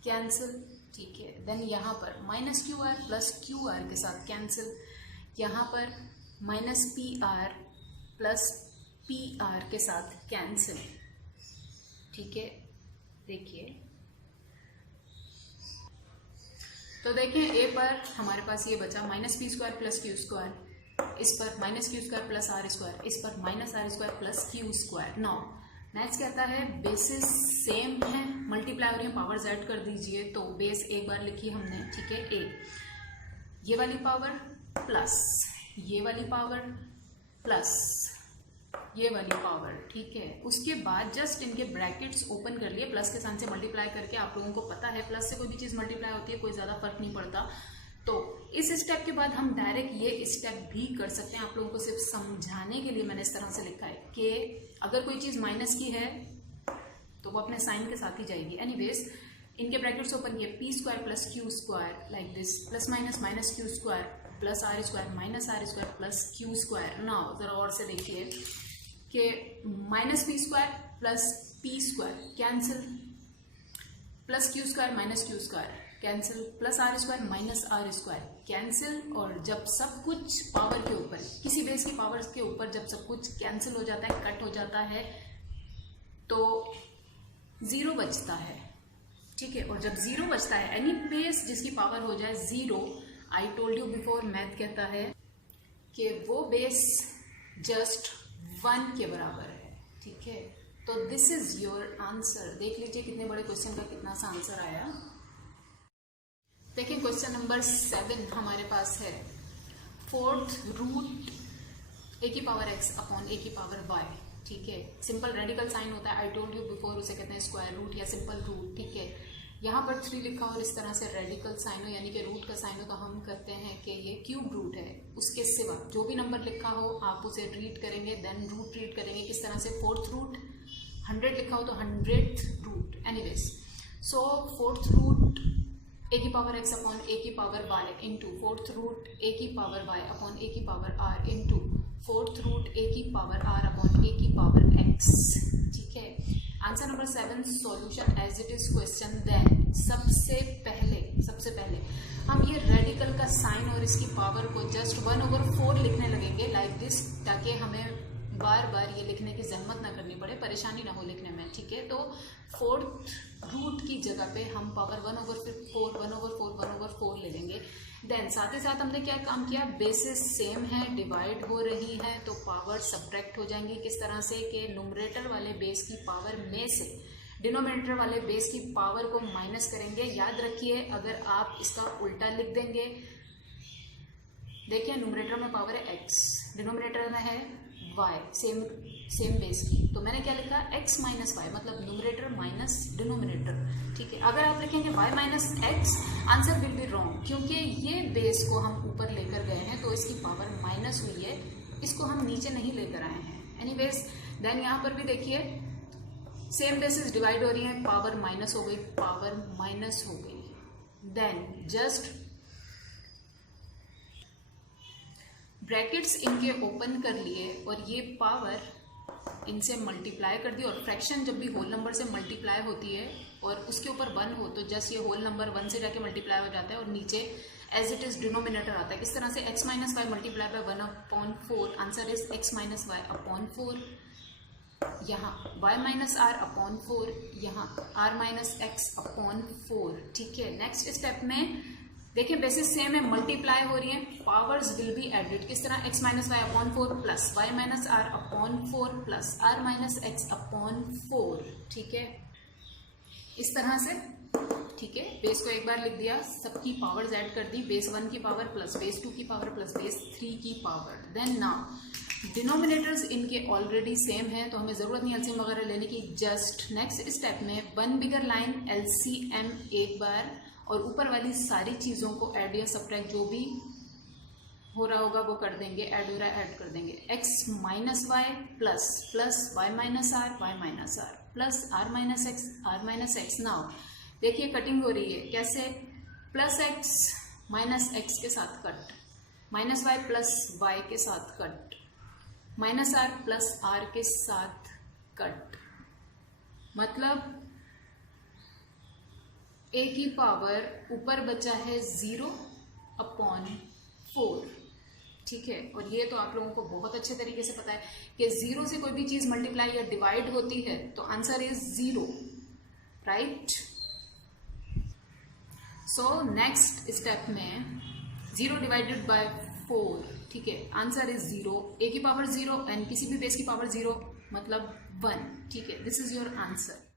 कैंसिल, ठीक है। देन यहाँ पर minus Q R plus Q R के साथ कैंसिल, यहाँ पर minus P R plus P R के साथ कैंसिल, ठीक है। देखिए, तो देखें ए पर हमारे पास ये बचा minus P square plus Q square, इस पर minus Q square plus R square, इस पर minus R square plus Q square. Now next कहता है बेसिस सेम है, मल्टीप्लाई हो रही है, पावर्स ऐड कर दीजिए। तो बेस एक बार लिखी हमने, ठीक है, ए, ये वाली पावर प्लस ये वाली पावर प्लस ये वाली पावर, ठीक है। उसके बाद जस्ट इनके ब्रैकेट्स ओपन कर लिए, प्लस के साइन से मल्टीप्लाई करके, आप लोगों को पता है प्लस से कोई भी चीज़ मल्टीप्लाई होती है, कोई ज़्यादा फर्क नहीं पड़ता। तो इस स्टेप के बाद हम डायरेक्ट ये स्टेप भी कर सकते हैं, आप लोगों को सिर्फ समझाने के लिए मैंने इस तरह से लिखा है कि अगर कोई चीज़ माइनस की है तो वो अपने साइन के साथ ही जाएगी। एनीवेज, इनके ब्रैकेट्स ओपन किए, P square plus Q square like this, plus minus minus Q square plus R square minus R square plus Q square. Now जरा और से देखिए कि minus P square plus P square cancel, plus Q square minus Q square cancel, plus R square minus R square cancel. और जब सब कुछ power के ऊपर, किसी बेस की पावर के ऊपर जब सब कुछ कैंसिल हो जाता है, कट हो जाता है, तो जीरो बचता है, ठीक है। और जब जीरो बचता है, एनी बेस जिसकी पावर हो जाए zero, I told you before, math कहता है कि वो बेस जस्ट 1 के बराबर है, ठीक है। तो दिस इज योर आंसर। देख लीजिए कितने बड़े क्वेश्चन का कितना सा आंसर आया। देखिए क्वेश्चन नंबर 7 हमारे पास है, 4th रूट ए की पावर x अपॉन ए की पावर y, ठीक है। सिंपल रेडिकल साइन होता है, आई टोल्ड यू बिफोर, उसे कहते हैं स्क्वायर रूट या सिंपल रूट, ठीक है। यहाँ पर 3 लिखा हो और इस तरह से रेडिकल साइन हो, यानी कि रूट का साइन हो, तो हम कहते हैं कि ये क्यूब रूट है। उसके सिवा जो भी नंबर लिखा हो आप उसे रीड करेंगे, देन रूट रीड करेंगे। किस तरह से, 4th रूट, 100 लिखा हो तो 100th root. Anyways, so 4th root A की पावर x अपॉन ए की power y into 4th root A की पावर y अपॉन ए की power r into 4th root A की पावर r अपॉन ए की power x, ठीक है। Answer number 7 solution as it is question. Then सबसे पहले हम ये रेडिकल का साइन और इसकी पावर को जस्ट 1/4 लिखने लगेंगे लाइक दिस, ताकि हमें बार बार ये लिखने की जहमत ना करनी पड़े, परेशानी ना हो लिखने में, ठीक है। तो 4th रूट की जगह पे हम पावर 1/4 ले लेंगे। देन साथ ही साथ हमने क्या काम किया, बेसिस सेम है, डिवाइड हो रही है, तो पावर सब्ट्रैक्ट हो जाएंगी। किस तरह से कि न्यूमरेटर वाले बेस की पावर में से डिनोमिनेटर वाले बेस की पावर को माइनस करेंगे। याद रखिए, अगर आप इसका उल्टा लिख देंगे, देखिए न्यूमरेटर में पावर है x, डिनोमिनेटर में है y, सेम बेस की, तो मैंने क्या लिखा x माइनस वाई, मतलब न्यूमरेटर माइनस डिनोमिनेटर, ठीक है। अगर आप लिखेंगे y minus x, answer will be wrong, क्योंकि ये बेस को हम ऊपर लेकर गए हैं तो इसकी पावर माइनस हुई है, इसको हम नीचे नहीं लेकर आए हैं। एनीवेज, देन यहाँ पर भी देखिए सेम बेसिस डिवाइड हो रही है, पावर माइनस हो गई, पावर माइनस हो गई। देन जस्ट ब्रैकेट्स इनके ओपन कर लिए और ये पावर इनसे मल्टीप्लाई कर दी। और फ्रैक्शन जब भी होल नंबर से मल्टीप्लाई होती है और उसके ऊपर 1 हो तो जस्ट ये होल नंबर 1 से जाके मल्टीप्लाई हो जाता है और नीचे एज इट इज डिनोमिनेटर आता है। किस तरह से x minus Y multiply by 1/4, answer is x minus Y upon 4, यहाँ y माइनस आर अपॉन 4, यहाँ r माइनस एक्स अपॉन 4, ठीक है। नेक्स्ट स्टेप में देखिए बेसिस सेम है, मल्टीप्लाई हो रही है, पावर्स विल बी एडेड। किस तरह, x minus Y upon 4 plus y minus R upon 4 plus r minus X upon 4, ठीक है, इस तरह से, ठीक है। बेस को एक बार लिख दिया, सबकी पावर्स ऐड कर दी, बेस 1 की पावर प्लस बेस 2 की पावर प्लस बेस 3 की पावर। देन नाउ डिनोमिनेटर्स इनके ऑलरेडी सेम है तो हमें जरूरत नहीं एलसीएम वगैरह लेने की। जस्ट नेक्स्ट स्टेप में 1 बिगर लाइन एलसीएम एक बार, और ऊपर वाली सारी चीज़ों को ऐड या सब्ट्रैक्ट जो भी हो रहा होगा वो कर देंगे, ऐड हो रहा है ऐड कर देंगे। x minus Y plus Y minus R plus R minus X. Now देखिए कटिंग हो रही है, कैसे, प्लस x माइनस एक्स के साथ cut, minus Y plus Y के साथ cut, minus R plus R के साथ कट, मतलब a की पावर ऊपर बचा है 0/4, ठीक है। और ये तो आप लोगों को बहुत अच्छे तरीके से पता है कि 0 से कोई भी चीज मल्टीप्लाई या डिवाइड होती है तो answer is 0, right. So next step में 0 डिवाइडेड बाय 4, ठीक है, आंसर इज 0, a की पावर 0 एंड किसी भी बेस की पावर 0 मतलब 1, ठीक है। This is your answer.